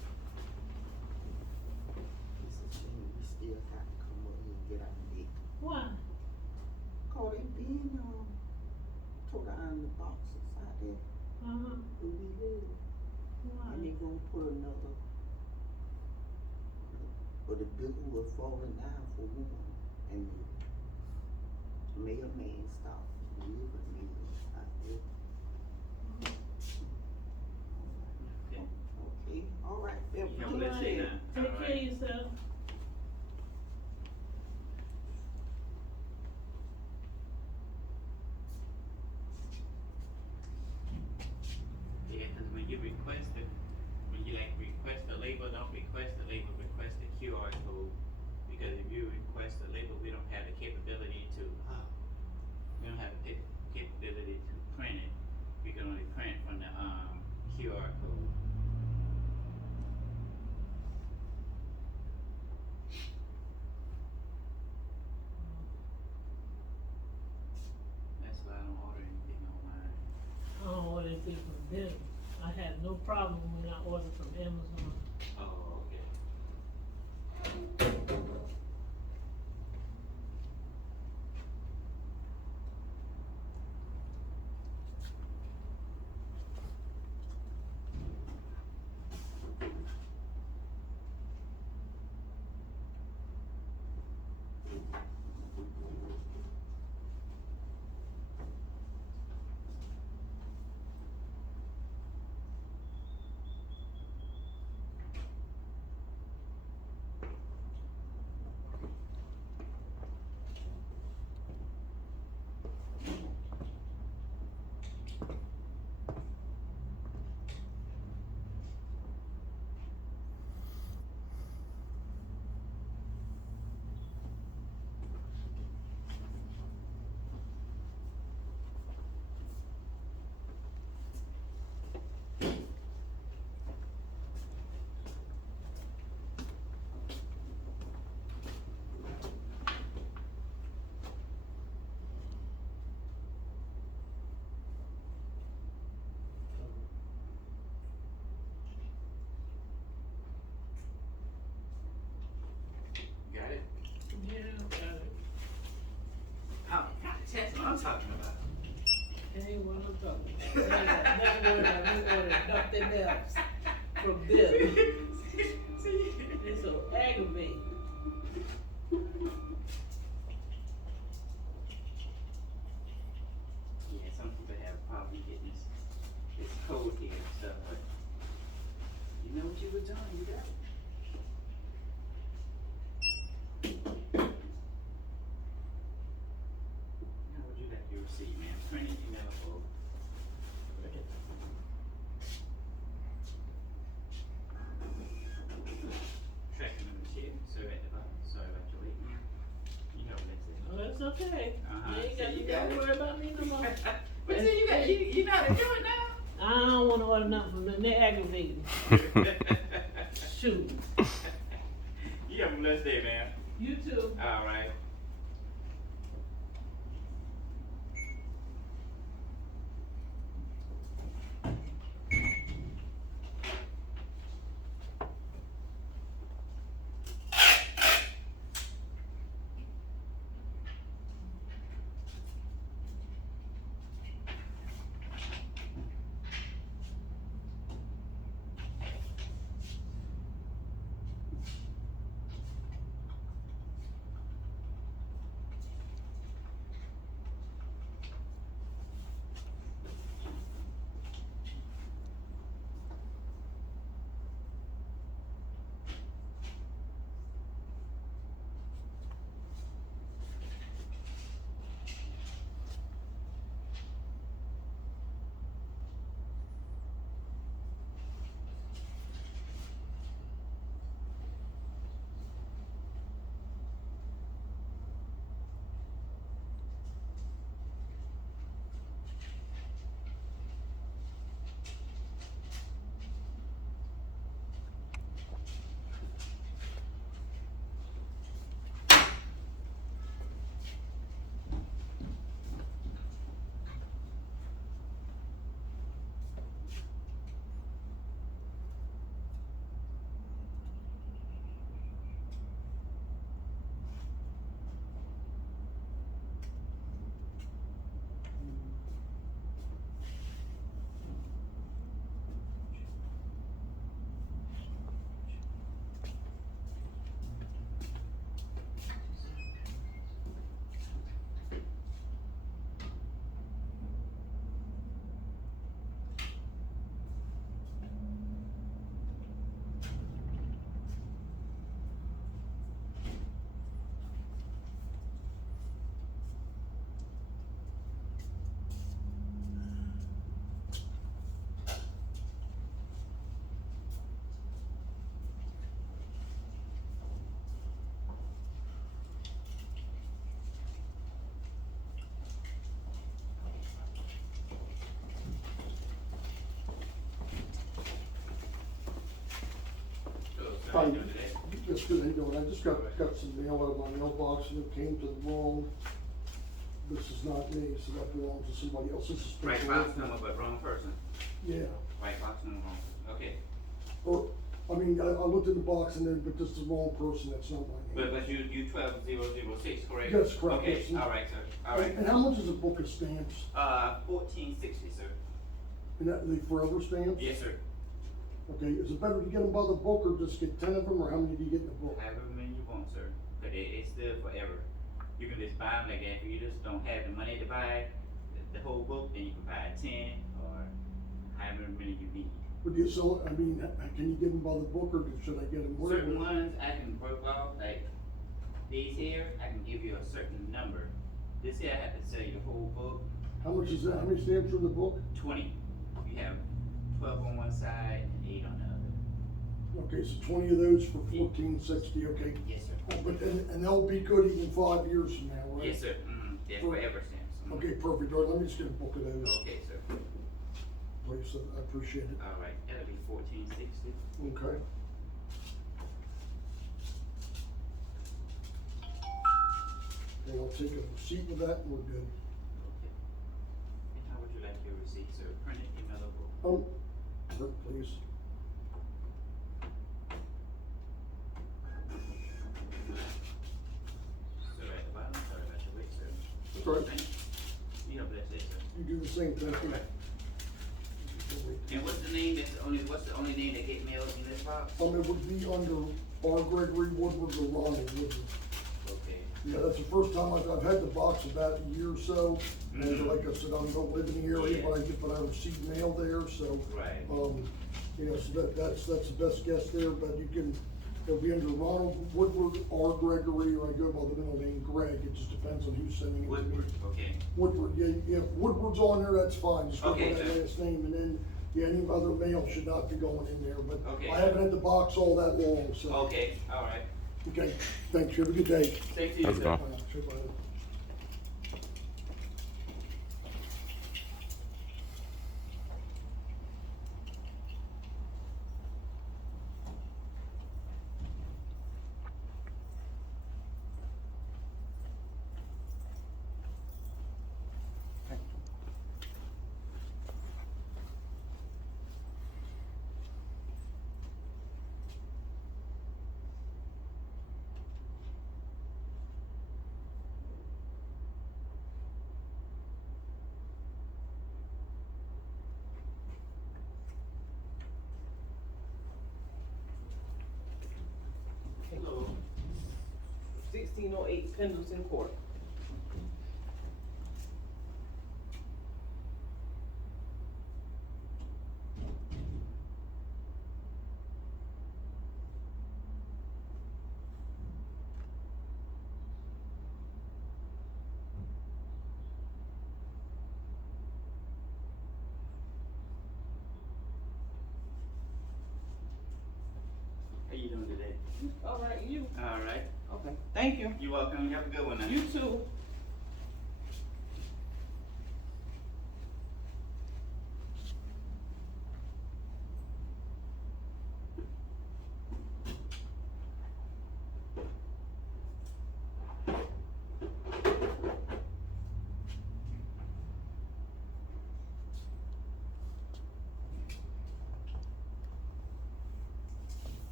It's a shame we still have to come up here and get our dick. Why? Cause they been, tore down the boxes out there Uh-huh. where we live. Why? And they gonna put another, but the building was falling down for one. And the mailman stopped delivering meals out there. Okay. Okay, all right. You have a blessed day now. Take All care right. of yourself. Yeah, cause when you request it, when you like request a label, don't request a label, request a QR code. Because if you request a label, we don't have the capability to, capability to print it. We can only print from the, QR code. Got it? Yeah, got it. How that's what I'm talking about. That ain't what I'm talking about. Never worry about me ordering nothing else from them. It's so aggravating. Yeah, some people have a problem getting this code here and stuff, but you know what you were doing, you got it. How would you like your receipt, man? Print it, email it, or tracking number shit, so at the bottom, sorry about your late, man. You know what they say. Oh, that's okay. Uh-huh. You ain't got See, you to got it. worry about me no more. But see, you know how to do it now. I don't wanna order nothing from them, they're aggravating. Shoot. You have a blessed day, man. You too. All right. Hi, that's good, how you doing? I just got some mail out of my mailbox and it came to the wrong, this is not me, so that belongs to somebody else, this is. Right box number, but wrong person. Yeah, Right box number, wrong person. Okay. or, I mean, I looked in the box and then, but this is the wrong person, that's not my name. But you 12006, correct? That's correct, Okay, yes. all right, sir. All right. And how much is a book of stamps? 1460, sir. And that, the forever stamps? Yes, sir. Okay, is it better to get them by the book or just get 10 of them, or how many do you get in the book? However many you want, sir. But it's still forever. You can just buy them like that. If you just don't have the money to buy the whole book, then you can buy 10 or however many you need. Would you sell it, I mean, can you get them by the book or should I get them? Certain ones I can work off, like these here, I can give you a certain number. This here, I have to sell you the whole book. How much is that, how many stamps are in the book? 20. You have 12 on one side and 8 on the other. Okay, so 20 of those for 1460, okay. Yes, sir. But, and they'll be good even 5 years from now, right? Yes, sir. They're forever stamps. Okay, perfect, all right, let me just get a book of those, Okay, sir. please, I appreciate it. All right, that'll be 1460. Okay. Okay, I'll take a receipt with that and we're good. Okay. And how would you like your receipt, sir? Printed, emailable? Print, please. same thing. And what's the name what's the only name that get mailed in this box? It would be under R. Gregory Woodward or Ronald Woodward. Okay. Yeah, that's the first time I've had the box about a year or so, and like I said, I don't live in the area, but I receive mail there, so. Right. Yeah, so that's the best guess there, but it'll be under Ronald Woodward, R. Gregory, or I go by the middle name Greg, it just depends on who's sending it to me. Woodward, okay. Woodward, yeah, if Woodward's on there, that's fine, just go by Okay, that sir. last name, and then, yeah, any other mail should not be going in there, but Okay. I haven't had the box all that long, so. Okay, all right. Okay, thanks, have a good day. Same to you, How's it sir. going? Sure, bye. Hello. 1608 Pendleton Court. How you doing today? All right, you. All right. Okay, thank you. You're welcome. You have a good one now. You too.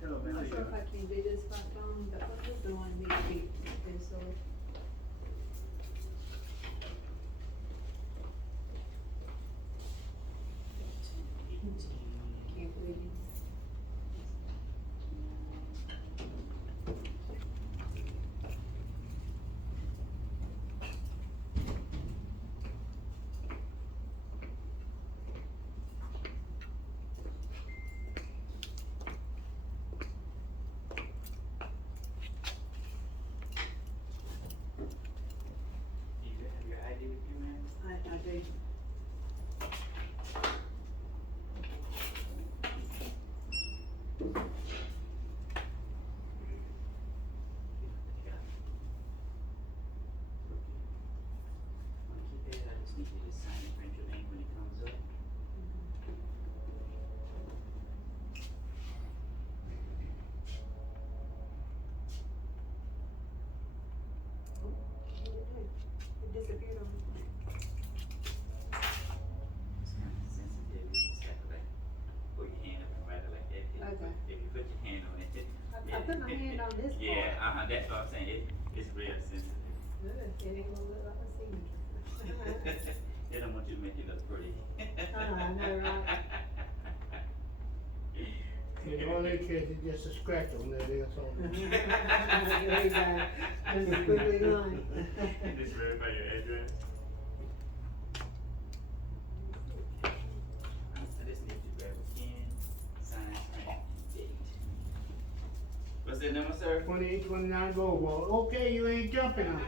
Hello, man. I'm not sure if I can do this back on, but what was the one need to be, okay, so. Can't believe it. Do you have your ID with you, man? I do. Wanna keep it? I just need you to sign and print your name when it comes up. It disappeared on me. It's kind of sensitive. You just have to like put your hand up and write it like that. Okay. If you put your hand on it. I put my hand on this part. Yeah, that's what I'm saying. It's real sensitive. Good, it ain't gonna look like a signature. They don't want you to make it look pretty. I know, right? In all their cases, just a scratch on there, that's all. There you go. Just a quickly line. Just verify your address. I just need to grab a pen, sign, and date. What's that number, sir? 2829 Gold. Okay, you ain't jumping on it.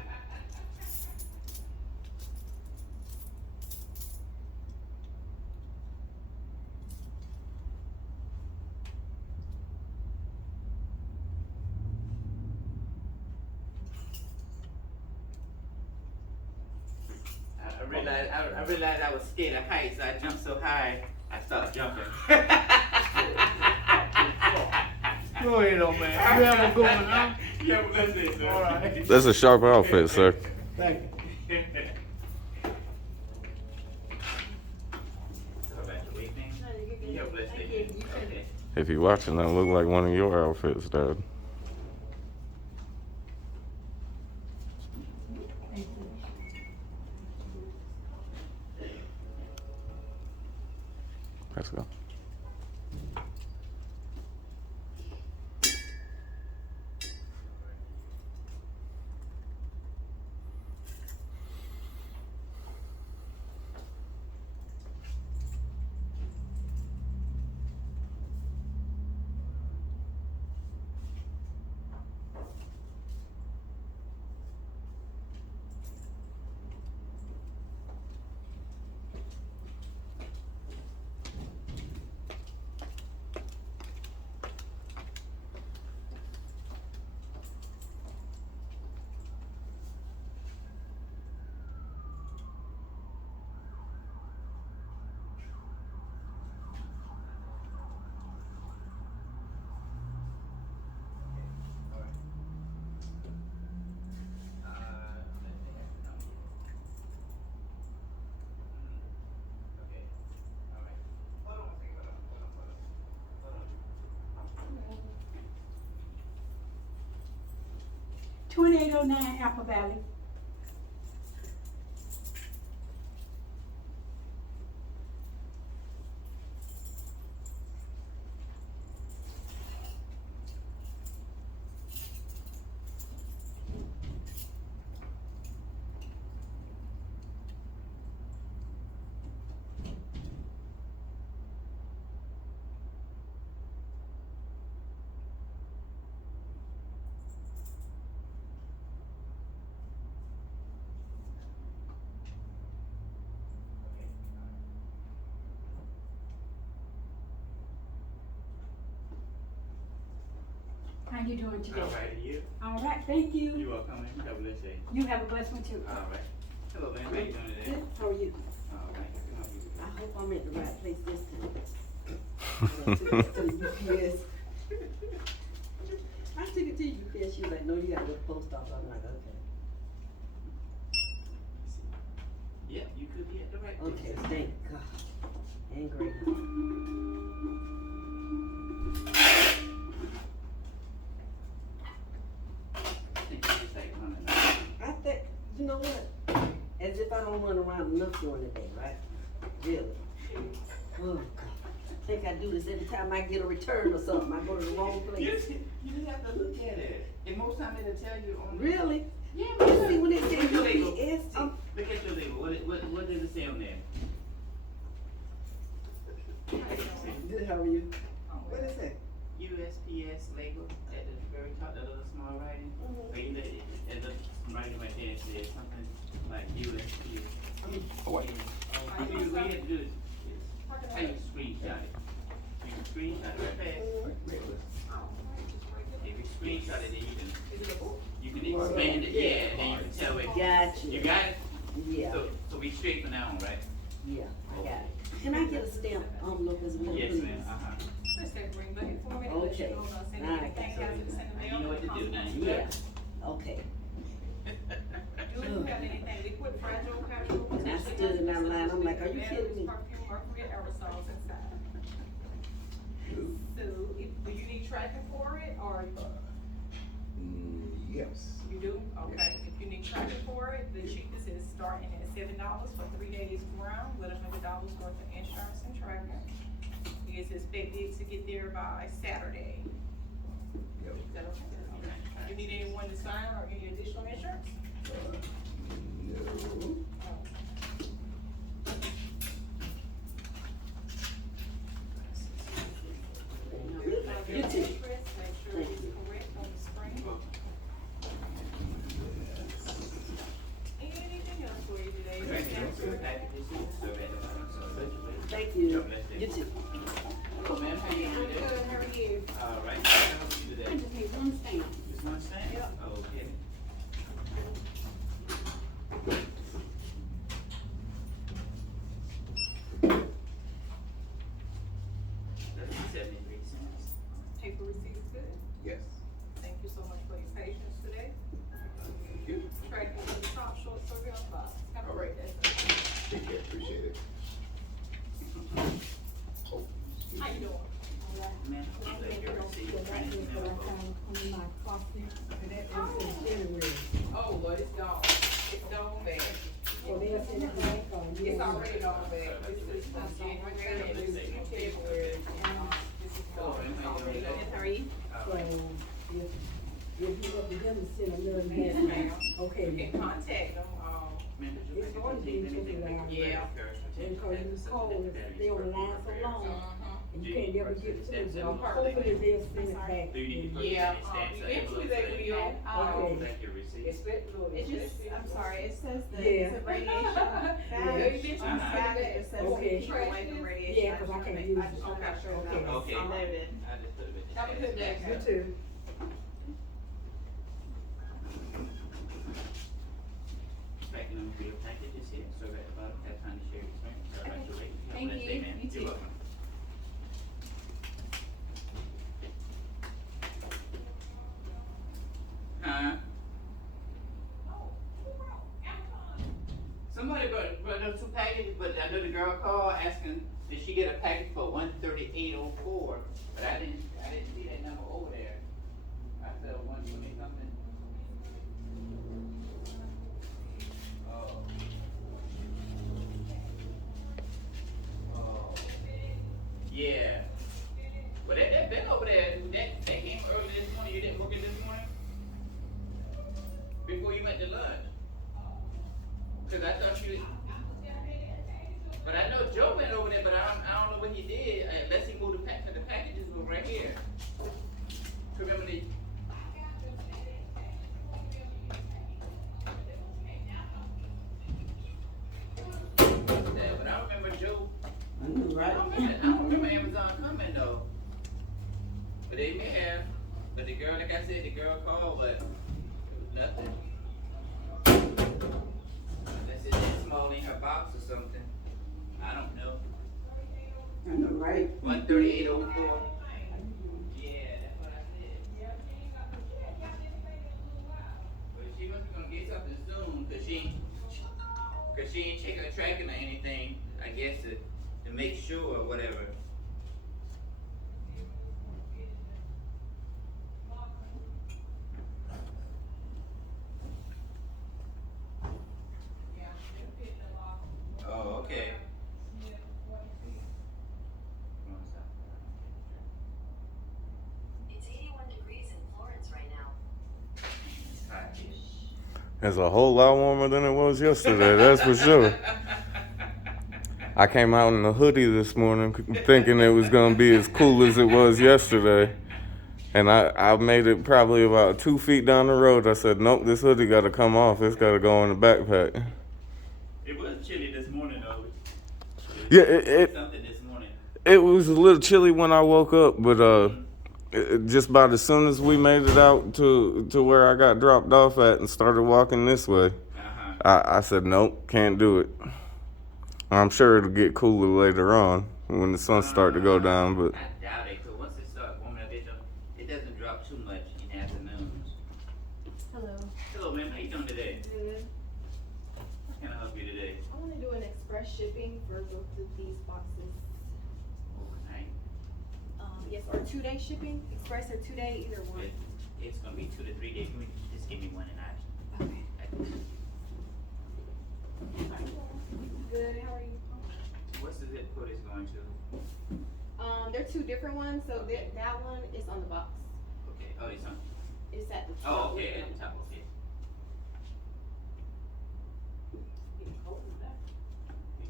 I realized I was scared of heights, so I jumped so high, I started jumping. Go ahead, old man. You have a good one, huh? Yeah, well, that's it, sir. All right. That's a sharp outfit, sir. Thank you. Go back to waiting. No, you're good. You have a blessed Thank day. you. You too. Okay. If you're watching, that look like one of your outfits, Dad. Let's go. $2809 Apple Valley. How you doing today? All right, and you? All right, thank you. You are coming. God bless you. You have a blessed one too. All right. Hello, man. How you doing today? Good, how are you? All right. How are you? I hope I'm at the right place this time. I took it to UPS. I took it to UPS, she was like, no, you gotta go to the post office. I'm like, okay. Yeah, you could be at the right place. Okay, thank God. And great. I think, you know what? As if I don't run around enough during the day, right? Really? Oh, God. I think I do this every time I get a return or something. I go to the wrong place. You just have to look at it. And most time it'll tell you on the... Really? Yeah, You see, when it says Look at your UPS, label. Look at your label. What does it say on there? Good, how are you? What is that? USPS label at the very top, that little small writing. Right there, at the writing right there, it says something like USPS. What you have to do is how you screenshot it. You can screenshot it right fast. If you screenshot it, then you can expand it, yeah, and then you can tell it. Gotcha. You got it? Yeah. So we straight from now on, right? Yeah, I got it. Can I get a stamp envelope as well, Yes, please? ma'am, Press that green button for me. Okay. Send Alright. anything out to send the mail. You know what to do now. You Yeah, okay. Do you have anything liquid, fragile, casual? And I stood in that line, I'm like, are you kidding me? Perfume, mercury, aerosols inside. So, do you need tracking for it, or? Yes. You do? Okay. If you need tracking for it, the cheapest is starting at $7 for 3 days ground with $100 worth of insurance and tracking. It's expected to get there by Saturday. Yep. Is that okay? Okay. You need anyone to sign or any additional insurance? No. You too. Make sure it's correct on the screen. Anything else for you today? Thank you. You too. Hello, ma'am. How you doing I'm today? good, how are you? All right. How can I help you today? I just need one stamp. Just one stamp? Yep. Okay. That's 73 cents. Paper receipt is good. Yes. Thank you so much for your patience today. Thank you. Tracking to the top, short story on box. Have a All great right. day. Take care. Appreciate it. How you doing? All right. Ma'am, package that I found under my coffee, and that was in January. Oh, Lord, it's gone. It's gone back. So they'll send it back, you It's want- already gone back. This is from January and this is February. This is gone. It's already gone. So, if you want them to send another Yes, message, ma'am. okay. You can contact them, It's going to be $50. yeah. And cause you call, if they on the line so long, and you can't never get to them, so hopefully they'll send it back. Yeah, eventually they will. Okay. Especially, I'm sorry, it says that Yeah. it's a radiation Yeah, badge. eventually On the back, send it it says Okay. keep away from radiation. Yeah, 'cause I can't use it. I just wanna make sure that Okay. was Okay. noted. I just put it with the Have a good day. You too. Packing them for your packages here, so at the bottom, have time to share your experience. All right, you're ready. Have a Thank nice you. day, ma'am. You too. You're welcome. Huh? Somebody brought those two packages, but I know the girl called asking, did she get a package for 13804? But I didn't see that number over there. I said 120 something. Oh. Oh. Yeah. But that been over there, that came early this morning. You didn't book it this morning? Before you went to lunch? Cause I thought you. But I know Joe went over there, but I don't know what he did. Unless he moved the packages were right here. Remember the. Yeah, but I remember Joe. Right. I don't remember Amazon coming though. But they may have. But the girl, like I said, the girl called, but it was nothing. Unless it's small in her box or something. I don't know. I know, right? 13804. Yeah, that's what I said. But she must be gonna get something soon, cause she ain't checking her tracking or anything, I guess to make sure or whatever. Oh, okay. It's 81 degrees in Florence right now. It's hot here. It's a whole lot warmer than it was yesterday, that's for sure. I came out in a hoodie this morning thinking it was going to be as cool as it was yesterday. And I made it probably about 2 feet down the road. I said, nope, this hoodie got to come off. It's got to go in the backpack. It was chilly this morning though. Yeah, Something this morning. it was a little chilly when I woke up, but just about as soon as we made it out to where I got dropped off at and started walking this way, I said, nope, can't do it. I'm sure it'll get cooler later on when the sun start to go down, but I doubt it, cause once it starts warming up, it doesn't drop too much in the afternoons. Hello. Hello, ma'am. How you doing today? Good. How can I help you today? I wanna do an express shipping for both of these boxes. Overnight. Yes, or 2-day shipping, express or 2-day, either one. It's gonna be 2 to 3 days. Just give me one and Okay. Good, how are you? What's the zip code it's going to? They're two different ones, so that one is on the box. Okay. Oh, it's on. It's at the Oh, top. okay. At the top. Okay.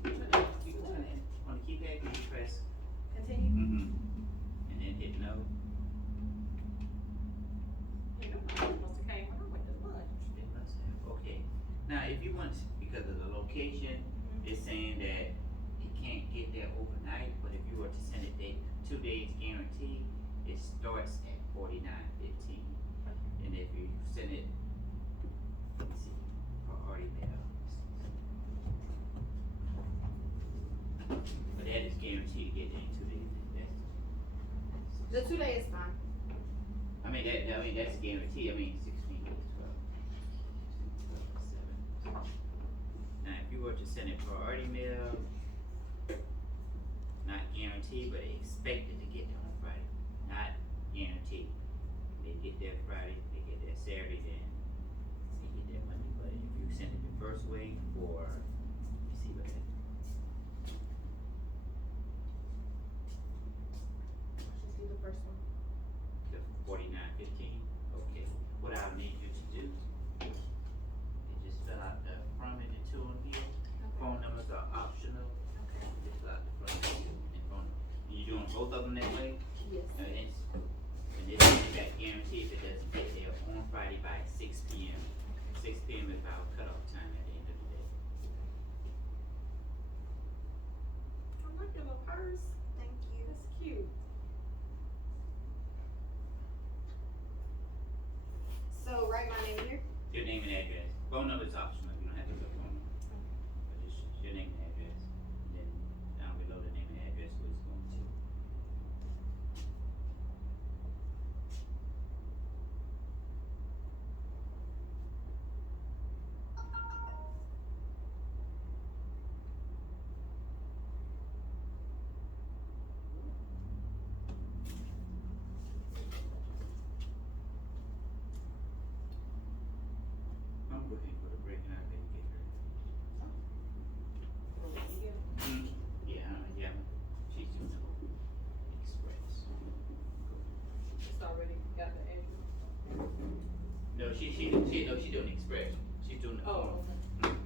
You can turn it on the keypad. You press. Continue. Mm-hmm. And then hit no. You know, I was supposed to came when I went to lunch. It must have. Okay. Now, if you want, because of the location, it's saying that it can't get there overnight. But if you were to send it 2 days guarantee, it starts at $49.15. And if you send it, let me see, priority mail. But that is guaranteed to get there in 2 days. The 2-day is fine. That's guaranteed. 16, 12, 7. Now, if you were to send it priority mail, not guaranteed, but expected to get there on Friday. Not guarantee. They get there Friday, they get there Saturday, then they get there Monday. But if you send it the first way, or you see what happens. Just do the first one. The 4915, okay. What I'll need you to do is just fill out the from and the to on here. Phone numbers are optional. Okay. Just fill out the from and to and phone. You doing both of them that way? Yes. And this is got guarantee if it doesn't get there on Friday by 6 p.m. 6 p.m. is our cutoff time at the end of the day. I like your little purse. Thank you. That's cute. So write my name in here. Your name and address. Phone number is optional. You don't have to put phone number. But it's your name and address. And then down below the name and address where it's going to. I'm looking for the break and I didn't get her. Yeah. She's doing the whole express. It's already got the address. No, she's doing express. She's doing the Oh, phone.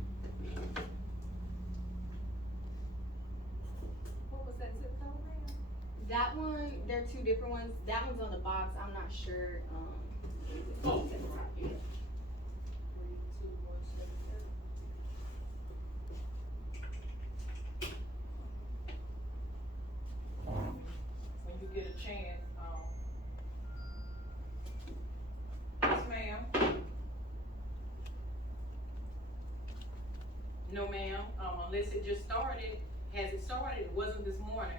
what was that zip code, ma'am? That one, they're two different ones. That one's on the box. I'm not sure. Oh. 32177. When you get a chance, yes, ma'am. No, ma'am, unless it just started. Has it started? It wasn't this morning.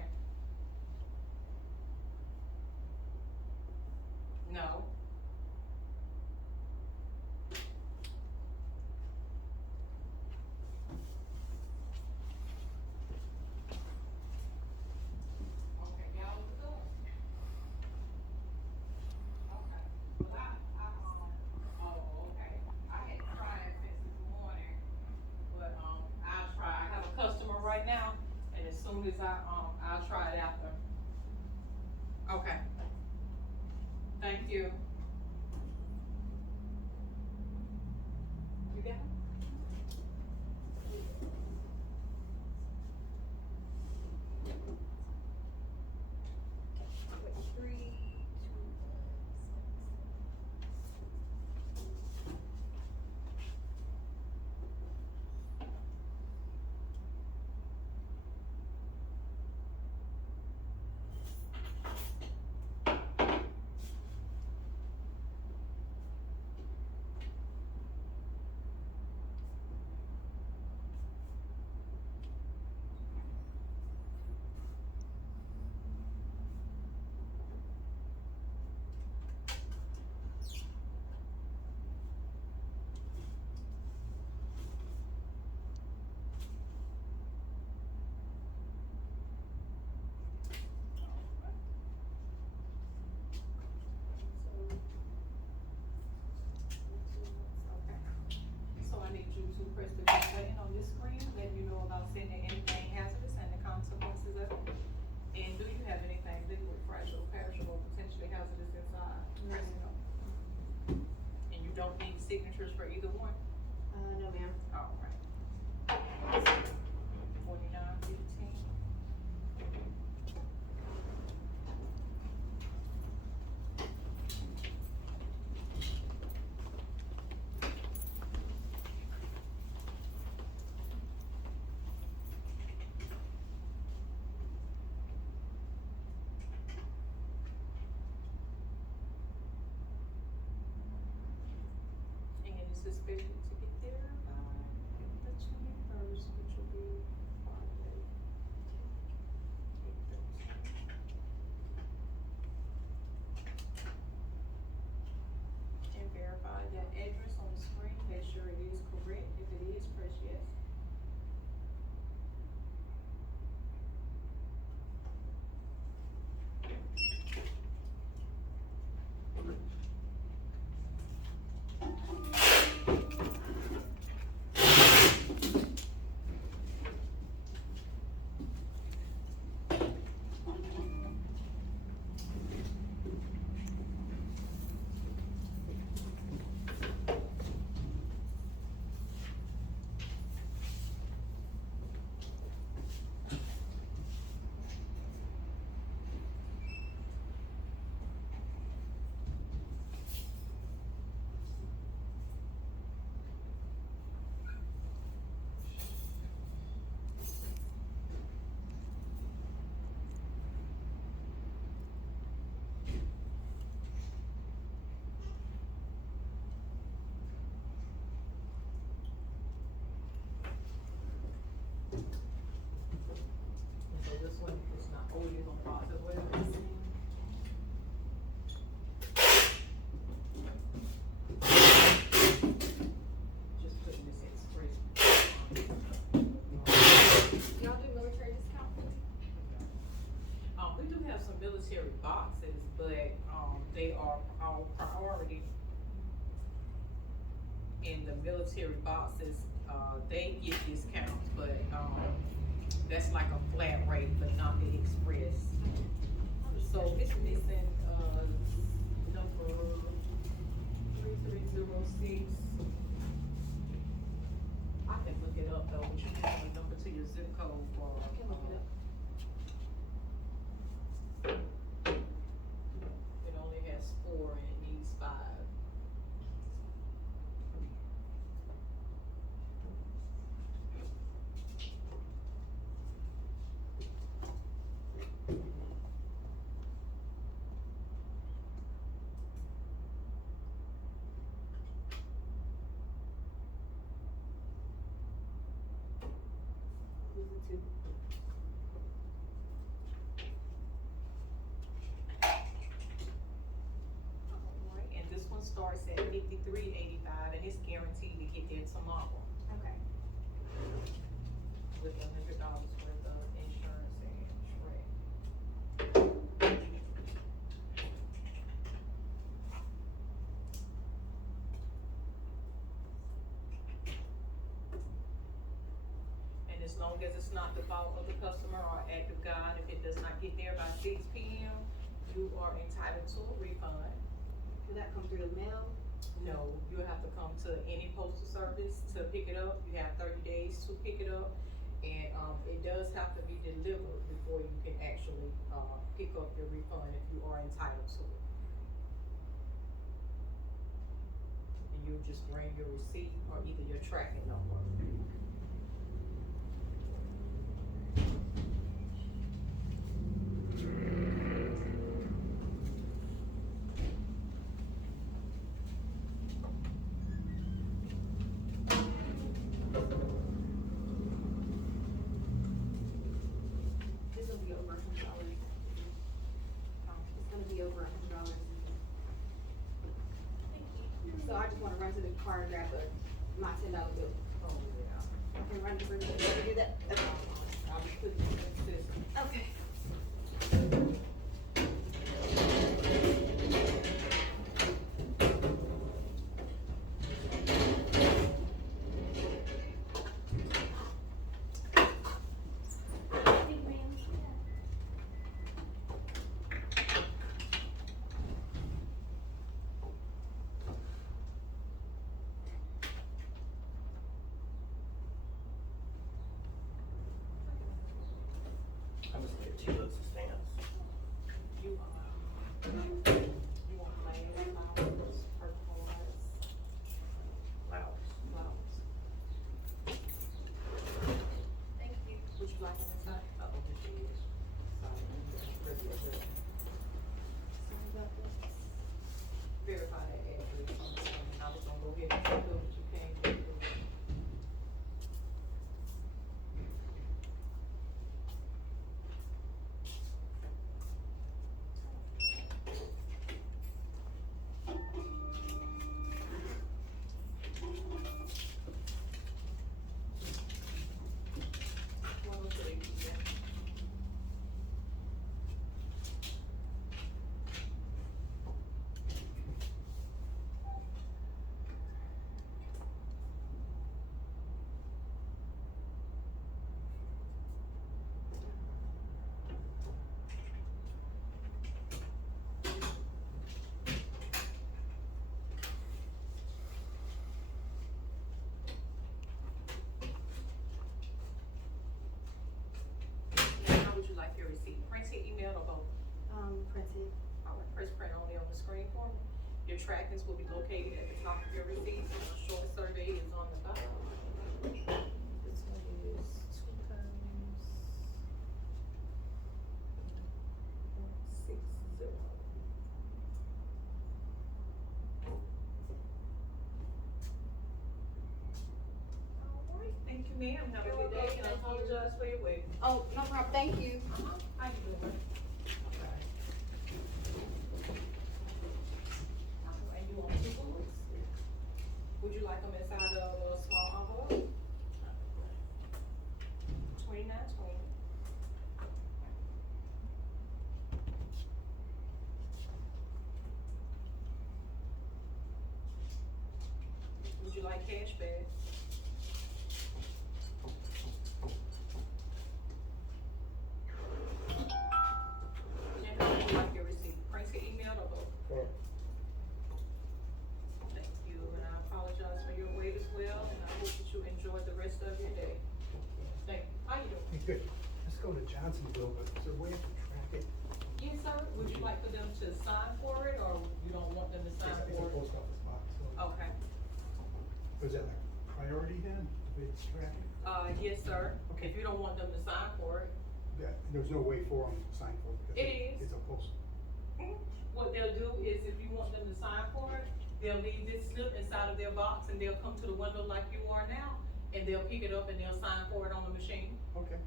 No. Okay, y'all was good. Okay. Well, okay. I had tried since this morning, but, I'll try. I have a customer right now, and as soon as I'll try it after. Okay. Thank you. You got it? So I need you to press the green button on this screen, letting you know about sending anything hazardous and the consequences of it. And do you have anything liquid, fragile, perishable, potentially hazardous inside? No. And you don't need signatures for either one? No, ma'am. All right. 4915. And it's suspected to get there by the 21st, which will be Friday. 8:13. And verify that address on the screen, make sure it is correct. If it is, press yes. have some military boxes, but, they are our priority. And the military boxes, they get discounts, but, that's like a flat rate, but not the express. So it's missing, number 3306. I can look it up though, but you can have a number to your zip code for. I can look it up. It only has 4 and it needs 5. Alright, and this one starts at $53.85 and it's guaranteed to get there tomorrow Okay. with $100 worth of insurance and insurance. And as long as it's not the fault of the customer or act of God, if it does not get there by 6 p.m., you are entitled to a refund. Will that come through the mail? No, you'll have to come to any postal service to pick it up. You have 30 days to pick it up. And, it does have to be delivered before you can actually, pick up your refund if you are entitled to it. And you'll just bring your receipt or either your tracking number. It's gonna be over $100. It's gonna be over $100. So I just wanna run to the car and grab my $10 bill. Oh, yeah. I can run to bring it, let me do that. Okay. I'll be putting it in the system. Okay. I'm just gonna get 2 loads of stamps. You want flowers, purple hearts, Flowers. flowers. Thank you. Would you like them inside? Oh, it is. Sorry, pretty good. Sorry about this. Verify that address on the phone, and I was gonna go ahead and take those, but you can't do it. How would you like your receipt? Printed, emailed, or both? Printed. I would press print only on the screen for me. Your trackings will be located at the top of your receipt, and a short survey is on the bottom. This one is 2 times 160. Alright, thank you, ma'am. Have a good day, and I apologize for your wait. Oh, no problem, thank you. How you doing? Okay. And you want 2 bullets? Would you like them inside a little small envelope? 29.20. like cash back? And how would you like your receipt? Printed, emailed, or both? Thank you, and I apologize for your wait as well, and I hope that you enjoy the rest of your day. Thank you. How you doing? Good. Let's go to Johnsonville, but is there a way to track it? Yes, sir. Would you like for them to sign for it, or you don't want them to sign It's a for it? post office box, so. Okay. Is that like priority then, if it's tracked? Yes, sir. If you don't want them to sign for it. Yeah, there's no way for them to sign for it because It is. it's a post. What they'll do is, if you want them to sign for it, they'll leave this slip inside of their box, and they'll come to the window like you are now, and they'll pick it up and they'll sign for it on the machine. Okay,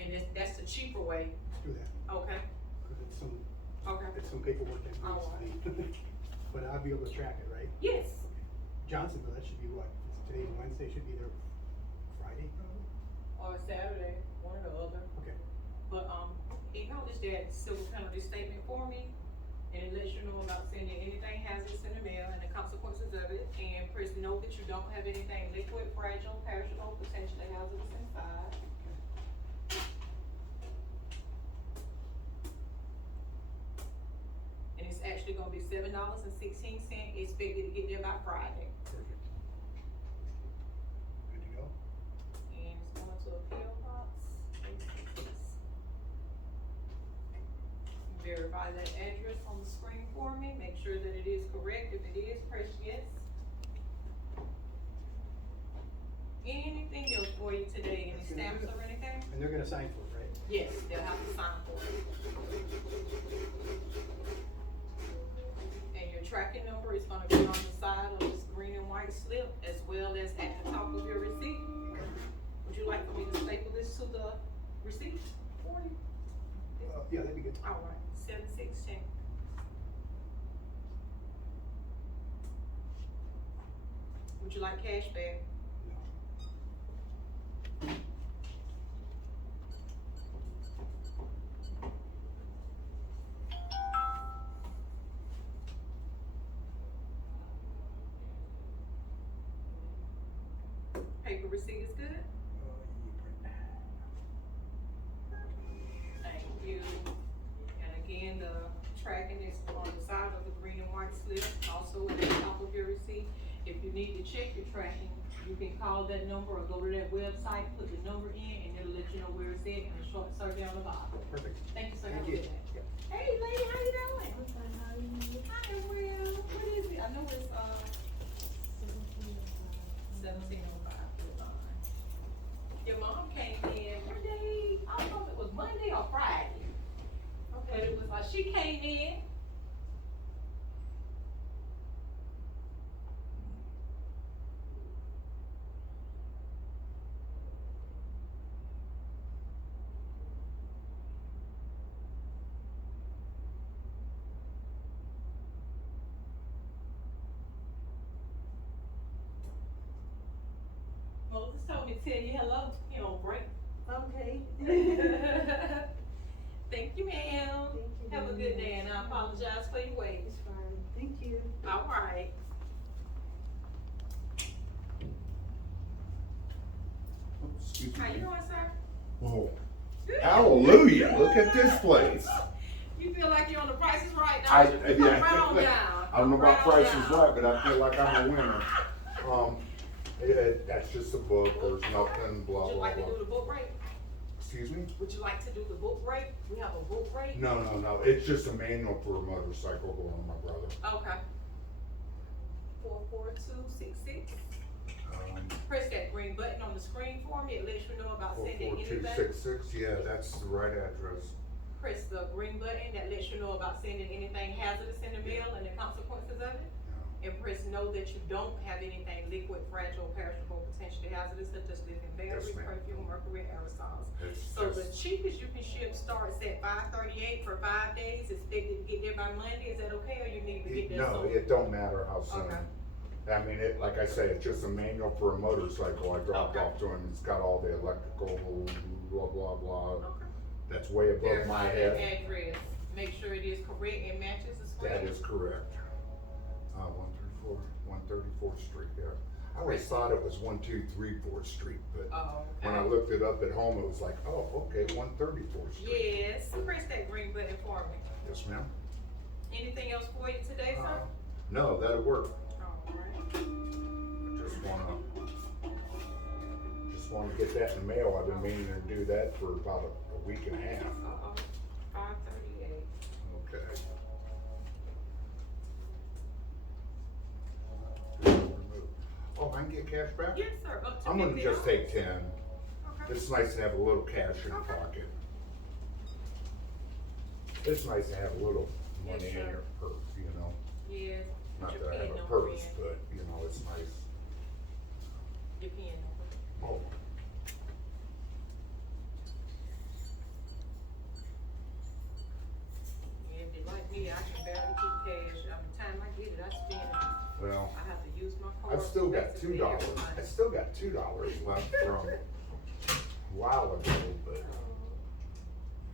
And that's the cheaper way. let's do that, Okay. because Okay. it's some paperwork that needs to be. But I'll be able to track it, right? Yes. Johnsonville, that should be what, today's Wednesday, should be there Friday probably? Or Saturday, one or the other. Okay. But, acknowledge that civil penalty statement for me, and it lets you know about sending anything hazardous in the mail and the consequences of it, and please note that you don't have anything liquid, fragile, perishable, potentially hazardous inside. And it's actually gonna be $7.16, expected to get there by Friday. Perfect. Good to go? And it's going to a PO box. 866. Verify that address on the screen for me, make sure that it is correct. If it is, press yes. Anything else for you today? Any stamps or anything? And they're gonna sign for it, right? Yes, they'll have to sign for it. And your tracking number is gonna be on the side of this green and white slip, as well as at the top of your receipt. Would you like for me to staple this to the receipt for you? Yeah, that'd be good. All right, 7/16. Would you like cash back? Paper receipt is good? Thank you. And again, the tracking is on the side of the green and white slip, also at the top of your receipt. If you need to check your tracking, you can call that number or go to that website, put the number in, and it'll let you know where it's at, and a short circle down the bottom. Perfect. Thank you, sir. Thank Have a you. good day. Hey, lady, how you doing? I'm fine, how are you? Hi, well, what is it? I know it's, 1705. Your mom came in, what day? I don't know if it was Monday or Friday. Okay, it was like, she came in. Moses told me to tell you hello, you know, break. Okay. Thank you, ma'am. Thank you, Have a good day, and I apologize for your wait. It's fine, thank you. All right. Excuse How you me. doing, sir? Oh, hallelujah, look at this place. You feel like you're on the Price is Right now? I, Come yeah, right on down. I don't know Come about right on Price is down. Right, but I feel like I'm a winner. That's just a book, there's nothing, blah, Would you blah, like to do blah. the book break? Excuse me? Would you like to do the book break? We have a book break. No, it's just a manual for a motorcycle going on my brother. Okay. 44266. Um, Press that green button on the screen for me. It lets you know about sending anything. 44266, yeah, that's the right address. Press the green button that lets you know about sending anything hazardous in the mail and the consequences of it. And press no that you don't have anything liquid, fragile, perishable, potentially hazardous, such as living batteries, Yes, ma'am. perfume, mercury, aerosols. It's So the just- cheapest you can ship starts at $538 for 5 days, expected to get there by Monday. Is that okay, or you need to get there No, soon? it don't matter how soon. Okay. I mean, like I say, it's just a manual for a motorcycle. I dropped Okay. off to him. It's got all the electrical, blah, blah, blah. Okay. That's way above my Verify that head. address. Make sure it is correct and matches the screen. That is correct. 134th Street, yeah. I always thought it was 123 Street, but Oh, when I okay. looked it up at home, it was like, oh, okay, 134th Street. Yes, press that green button for me. Yes, ma'am. Anything else for you today, sir? No, that'll work. Alright. I just wanna get that in the mail. I've been meaning to do that for about a week and a half. Uh-oh, 5:38. Okay. Oh, I can get cash back? Yes, sir, up to I'm gonna $50. just take 10. Okay. It's nice to have a little cash in your pocket. It's nice to have a little money Yes, in sir. your purse, you know? Yes. Not Your that I have PIN a number purse, in. but, you know, it's nice. Your PIN number. Oh, Yeah, if you like me, I can barely keep cash. Every time I get it, I spend it. well, I have to use my card. I've still got to pay $2. every month. I still got $2 left from a while ago, but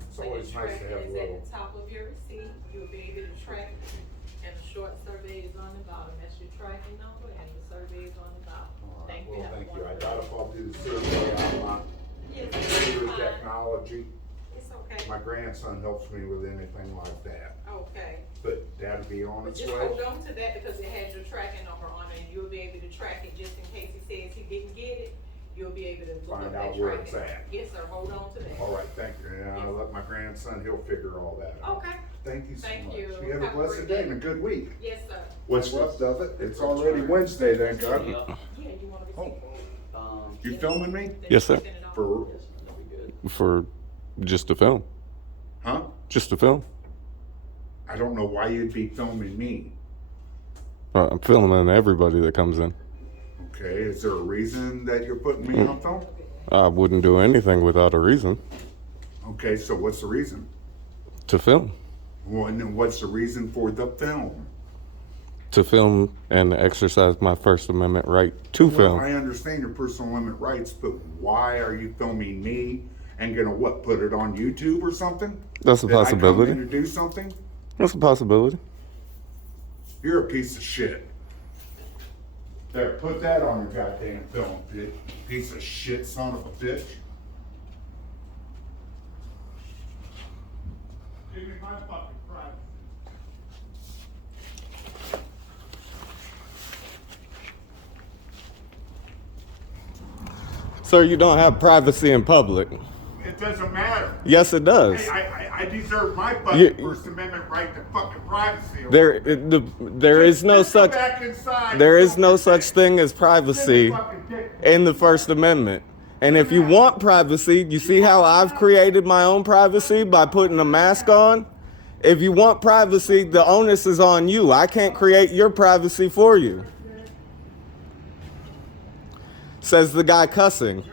it's So your always nice to tracking have a is little. at the top of your receipt. You'll be able to track it. And the short survey is on the bottom. That's your tracking number and the survey is on the bottom. All right, Thank you. well, Have a thank you. I wonderful got day. if I'll do the survey on my Yes, computer fine. technology. It's okay. My grandson helps me with anything like that, Okay. but that'll be on But its just way. hold on to that because it has your tracking number on it and you'll be able to track it just in case he says he didn't get it. You'll be able to look Find up that out where tracking it's number. at. Yes, sir. Hold on to that. All right, thank you. And I'll let my grandson, he'll figure all that out. Okay. Thank you so Thank much. you. You have a Have a blessed great day day. and a good week. Yes, sir. What's left of it? It's already Wednesday, thank God. Yeah, you want to receive it? You filming me? Yes, sir. For, For just a film. huh? Just a film. I don't know why you'd be filming me. I'm filming everybody that comes in. Okay, is there a reason that you're putting me on film? I wouldn't do anything without a reason Okay, so what's the reason? to film. Well, and then what's the reason for the film? To film and exercise my First Amendment right to Well, film. I understand your personal limit rights, but why are you filming me and gonna what, put it on YouTube or something? That's a Did I possibility. come in to do something? That's a possibility. You're a piece of shit. There, put that on your goddamn film, bitch. Piece of shit, son of a bitch. Give me my fucking privacy. Sir, you don't have privacy in public. It doesn't matter. Yes, it does. Hey, I deserve my fucking You- First Amendment right to fucking privacy. There is no Just go such back inside there and is film no your such thing as privacy in the First Amendment. And if you want privacy, you see how I've created my own privacy by putting a mask on? If you want privacy, the onus is on you. I can't create your privacy for you. Says the guy cussing.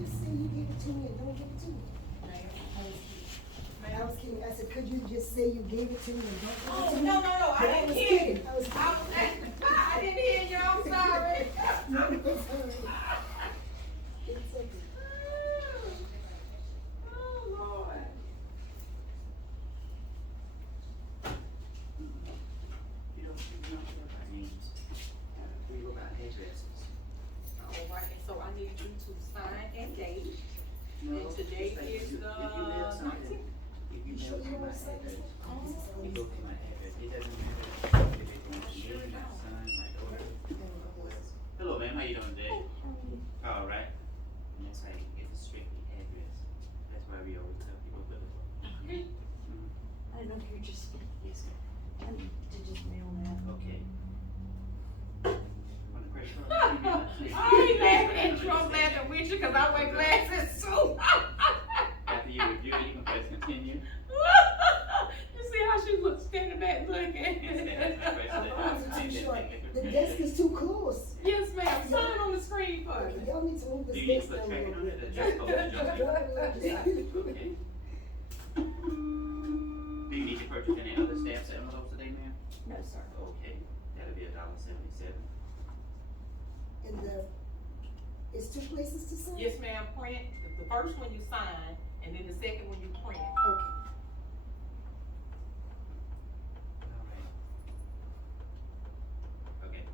Just say you gave it to me and don't give it to me. I was kidding. I said, could you just say you gave it to me and don't give it Oh, to me? no, I But didn't was hear you. kidding. I was I didn't hear you, I'm sorry. No, it's all right. It's okay. Oh, Lord. You don't see nothing. addresses. All right, and so I need you to sign and date. No, And today just like is if you the mail something, 19th. if you mail to my address, it goes to my address. It doesn't matter if it's going to me, my son, my daughter. Hello, ma'am. How you doing today? All right. And that's how you get the strictly address. That's why we always tell people put it. I don't know if you're just, Yes, ma'am. to just mail that. Okay. On the credit card, you get I ain't laughing at you, I'm laughing with you, cause I wear glasses too. After you review it, you can press continue. You see how she looks standing back looking? The desk is too close. Yes, ma'am, sign on the screen for me. Y'all need to move Do this you need to desk put down a tracking little on it bit. or just post it just? Okay. Do you need to purchase any other stamps and envelopes today, ma'am? No, sir. Okay, that'll be $1.77. And it's two places to sign? Yes, ma'am, print, the first one you sign, and then the second one you print. Okay. Okay.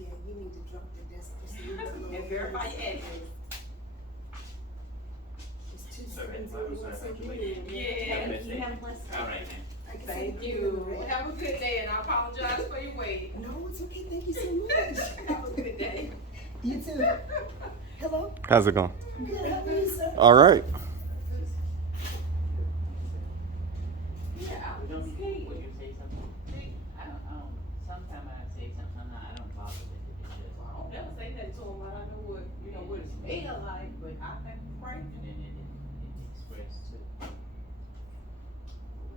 Yeah, you need to drop the desk just a little bit lower. And verify your address. It's two Sorry, seven I'm zero one sorry, seven. Yeah. You have a blessed day. All right, ma'am. I can Thank see you. the red. Have a good day, and I apologize for your wait. No, it's okay, thank you so much. Have a good day. You too. Hello? How's it going? Good, how are you, sir? All right. Yeah, I was Don't just you, kidding. will you say something? I don't, sometimes I say something, I don't bother with it, it's just. I don't never say that to him, I don't know what, you know, what it smell like, but I think it's great. And then it expressed too.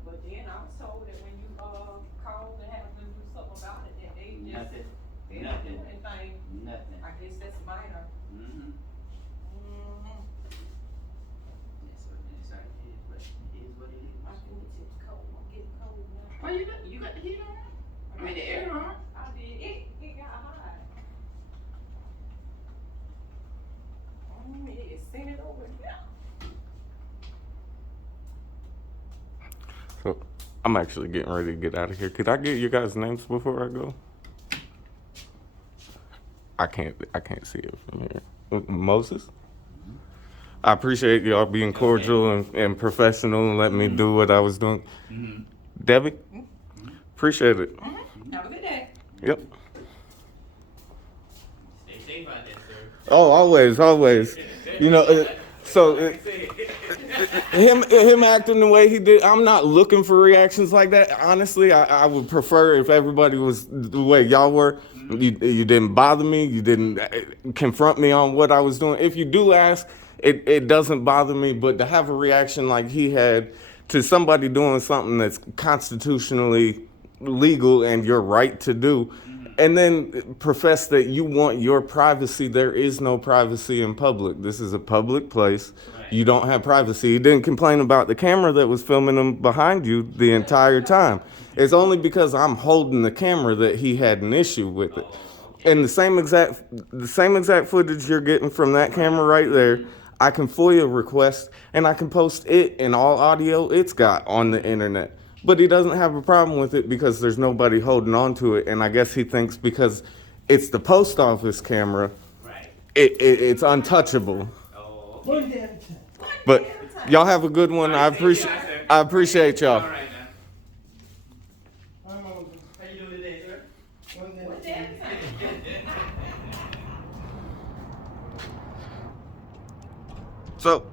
But then I was told that when you, called and had them do something about it, that they just, Nothing, they don't do nothing, anything. nothing. I guess that's minor. Mm-hmm. That's what it is, it is, but it is what it is. My fingertips cold, I'm getting cold now. Why you got the heat on? I mean, the air on? I did, it got hot. It is sending over here. So I'm actually getting ready to get out of here. Could I get your guys' names before I go? I can't see it from here. Moses? I appreciate y'all being cordial and professional and letting me do what I was doing. Mm-hmm. Debbie? Appreciate it. Have a good day. Yep. Stay safe out there, sir. Oh, always. You know, him acting the way he did, I'm not looking for reactions like that. Honestly, I would prefer if everybody was the way y'all were. You didn't bother me. You didn't confront me on what I was doing. If you do ask, it doesn't bother me. But to have a reaction like he had to somebody doing something that's constitutionally legal and your right to do, and then profess that you want your privacy. There is no privacy in public. This is a public place. You don't have privacy. He didn't complain about the camera that was filming him behind you the entire time. It's only because I'm holding the camera that he had an issue with it. And the same exact footage you're getting from that camera right there, I can FOIA request and I can post it and all audio it's got on the internet. But he doesn't have a problem with it because there's nobody holding on to it. And I guess he thinks because it's the post office camera, it's untouchable. One day at a time. But y'all have a good one. I appreciate y'all. All right, now. I'm on. How you doing today, sir? One day at a time. So,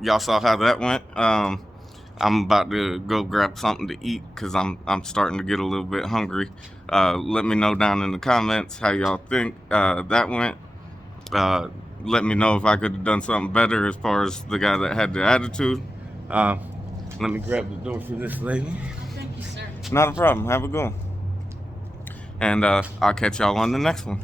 y'all saw how that went. I'm about to go grab something to eat because I'm starting to get a little bit hungry. Let me know down in the comments how y'all think that went. Let me know if I could have done something better as far as the guy that had the attitude. Let me grab the door for this lady. Thank you, sir. Not a problem. Have a good one. And I'll catch y'all on the next one.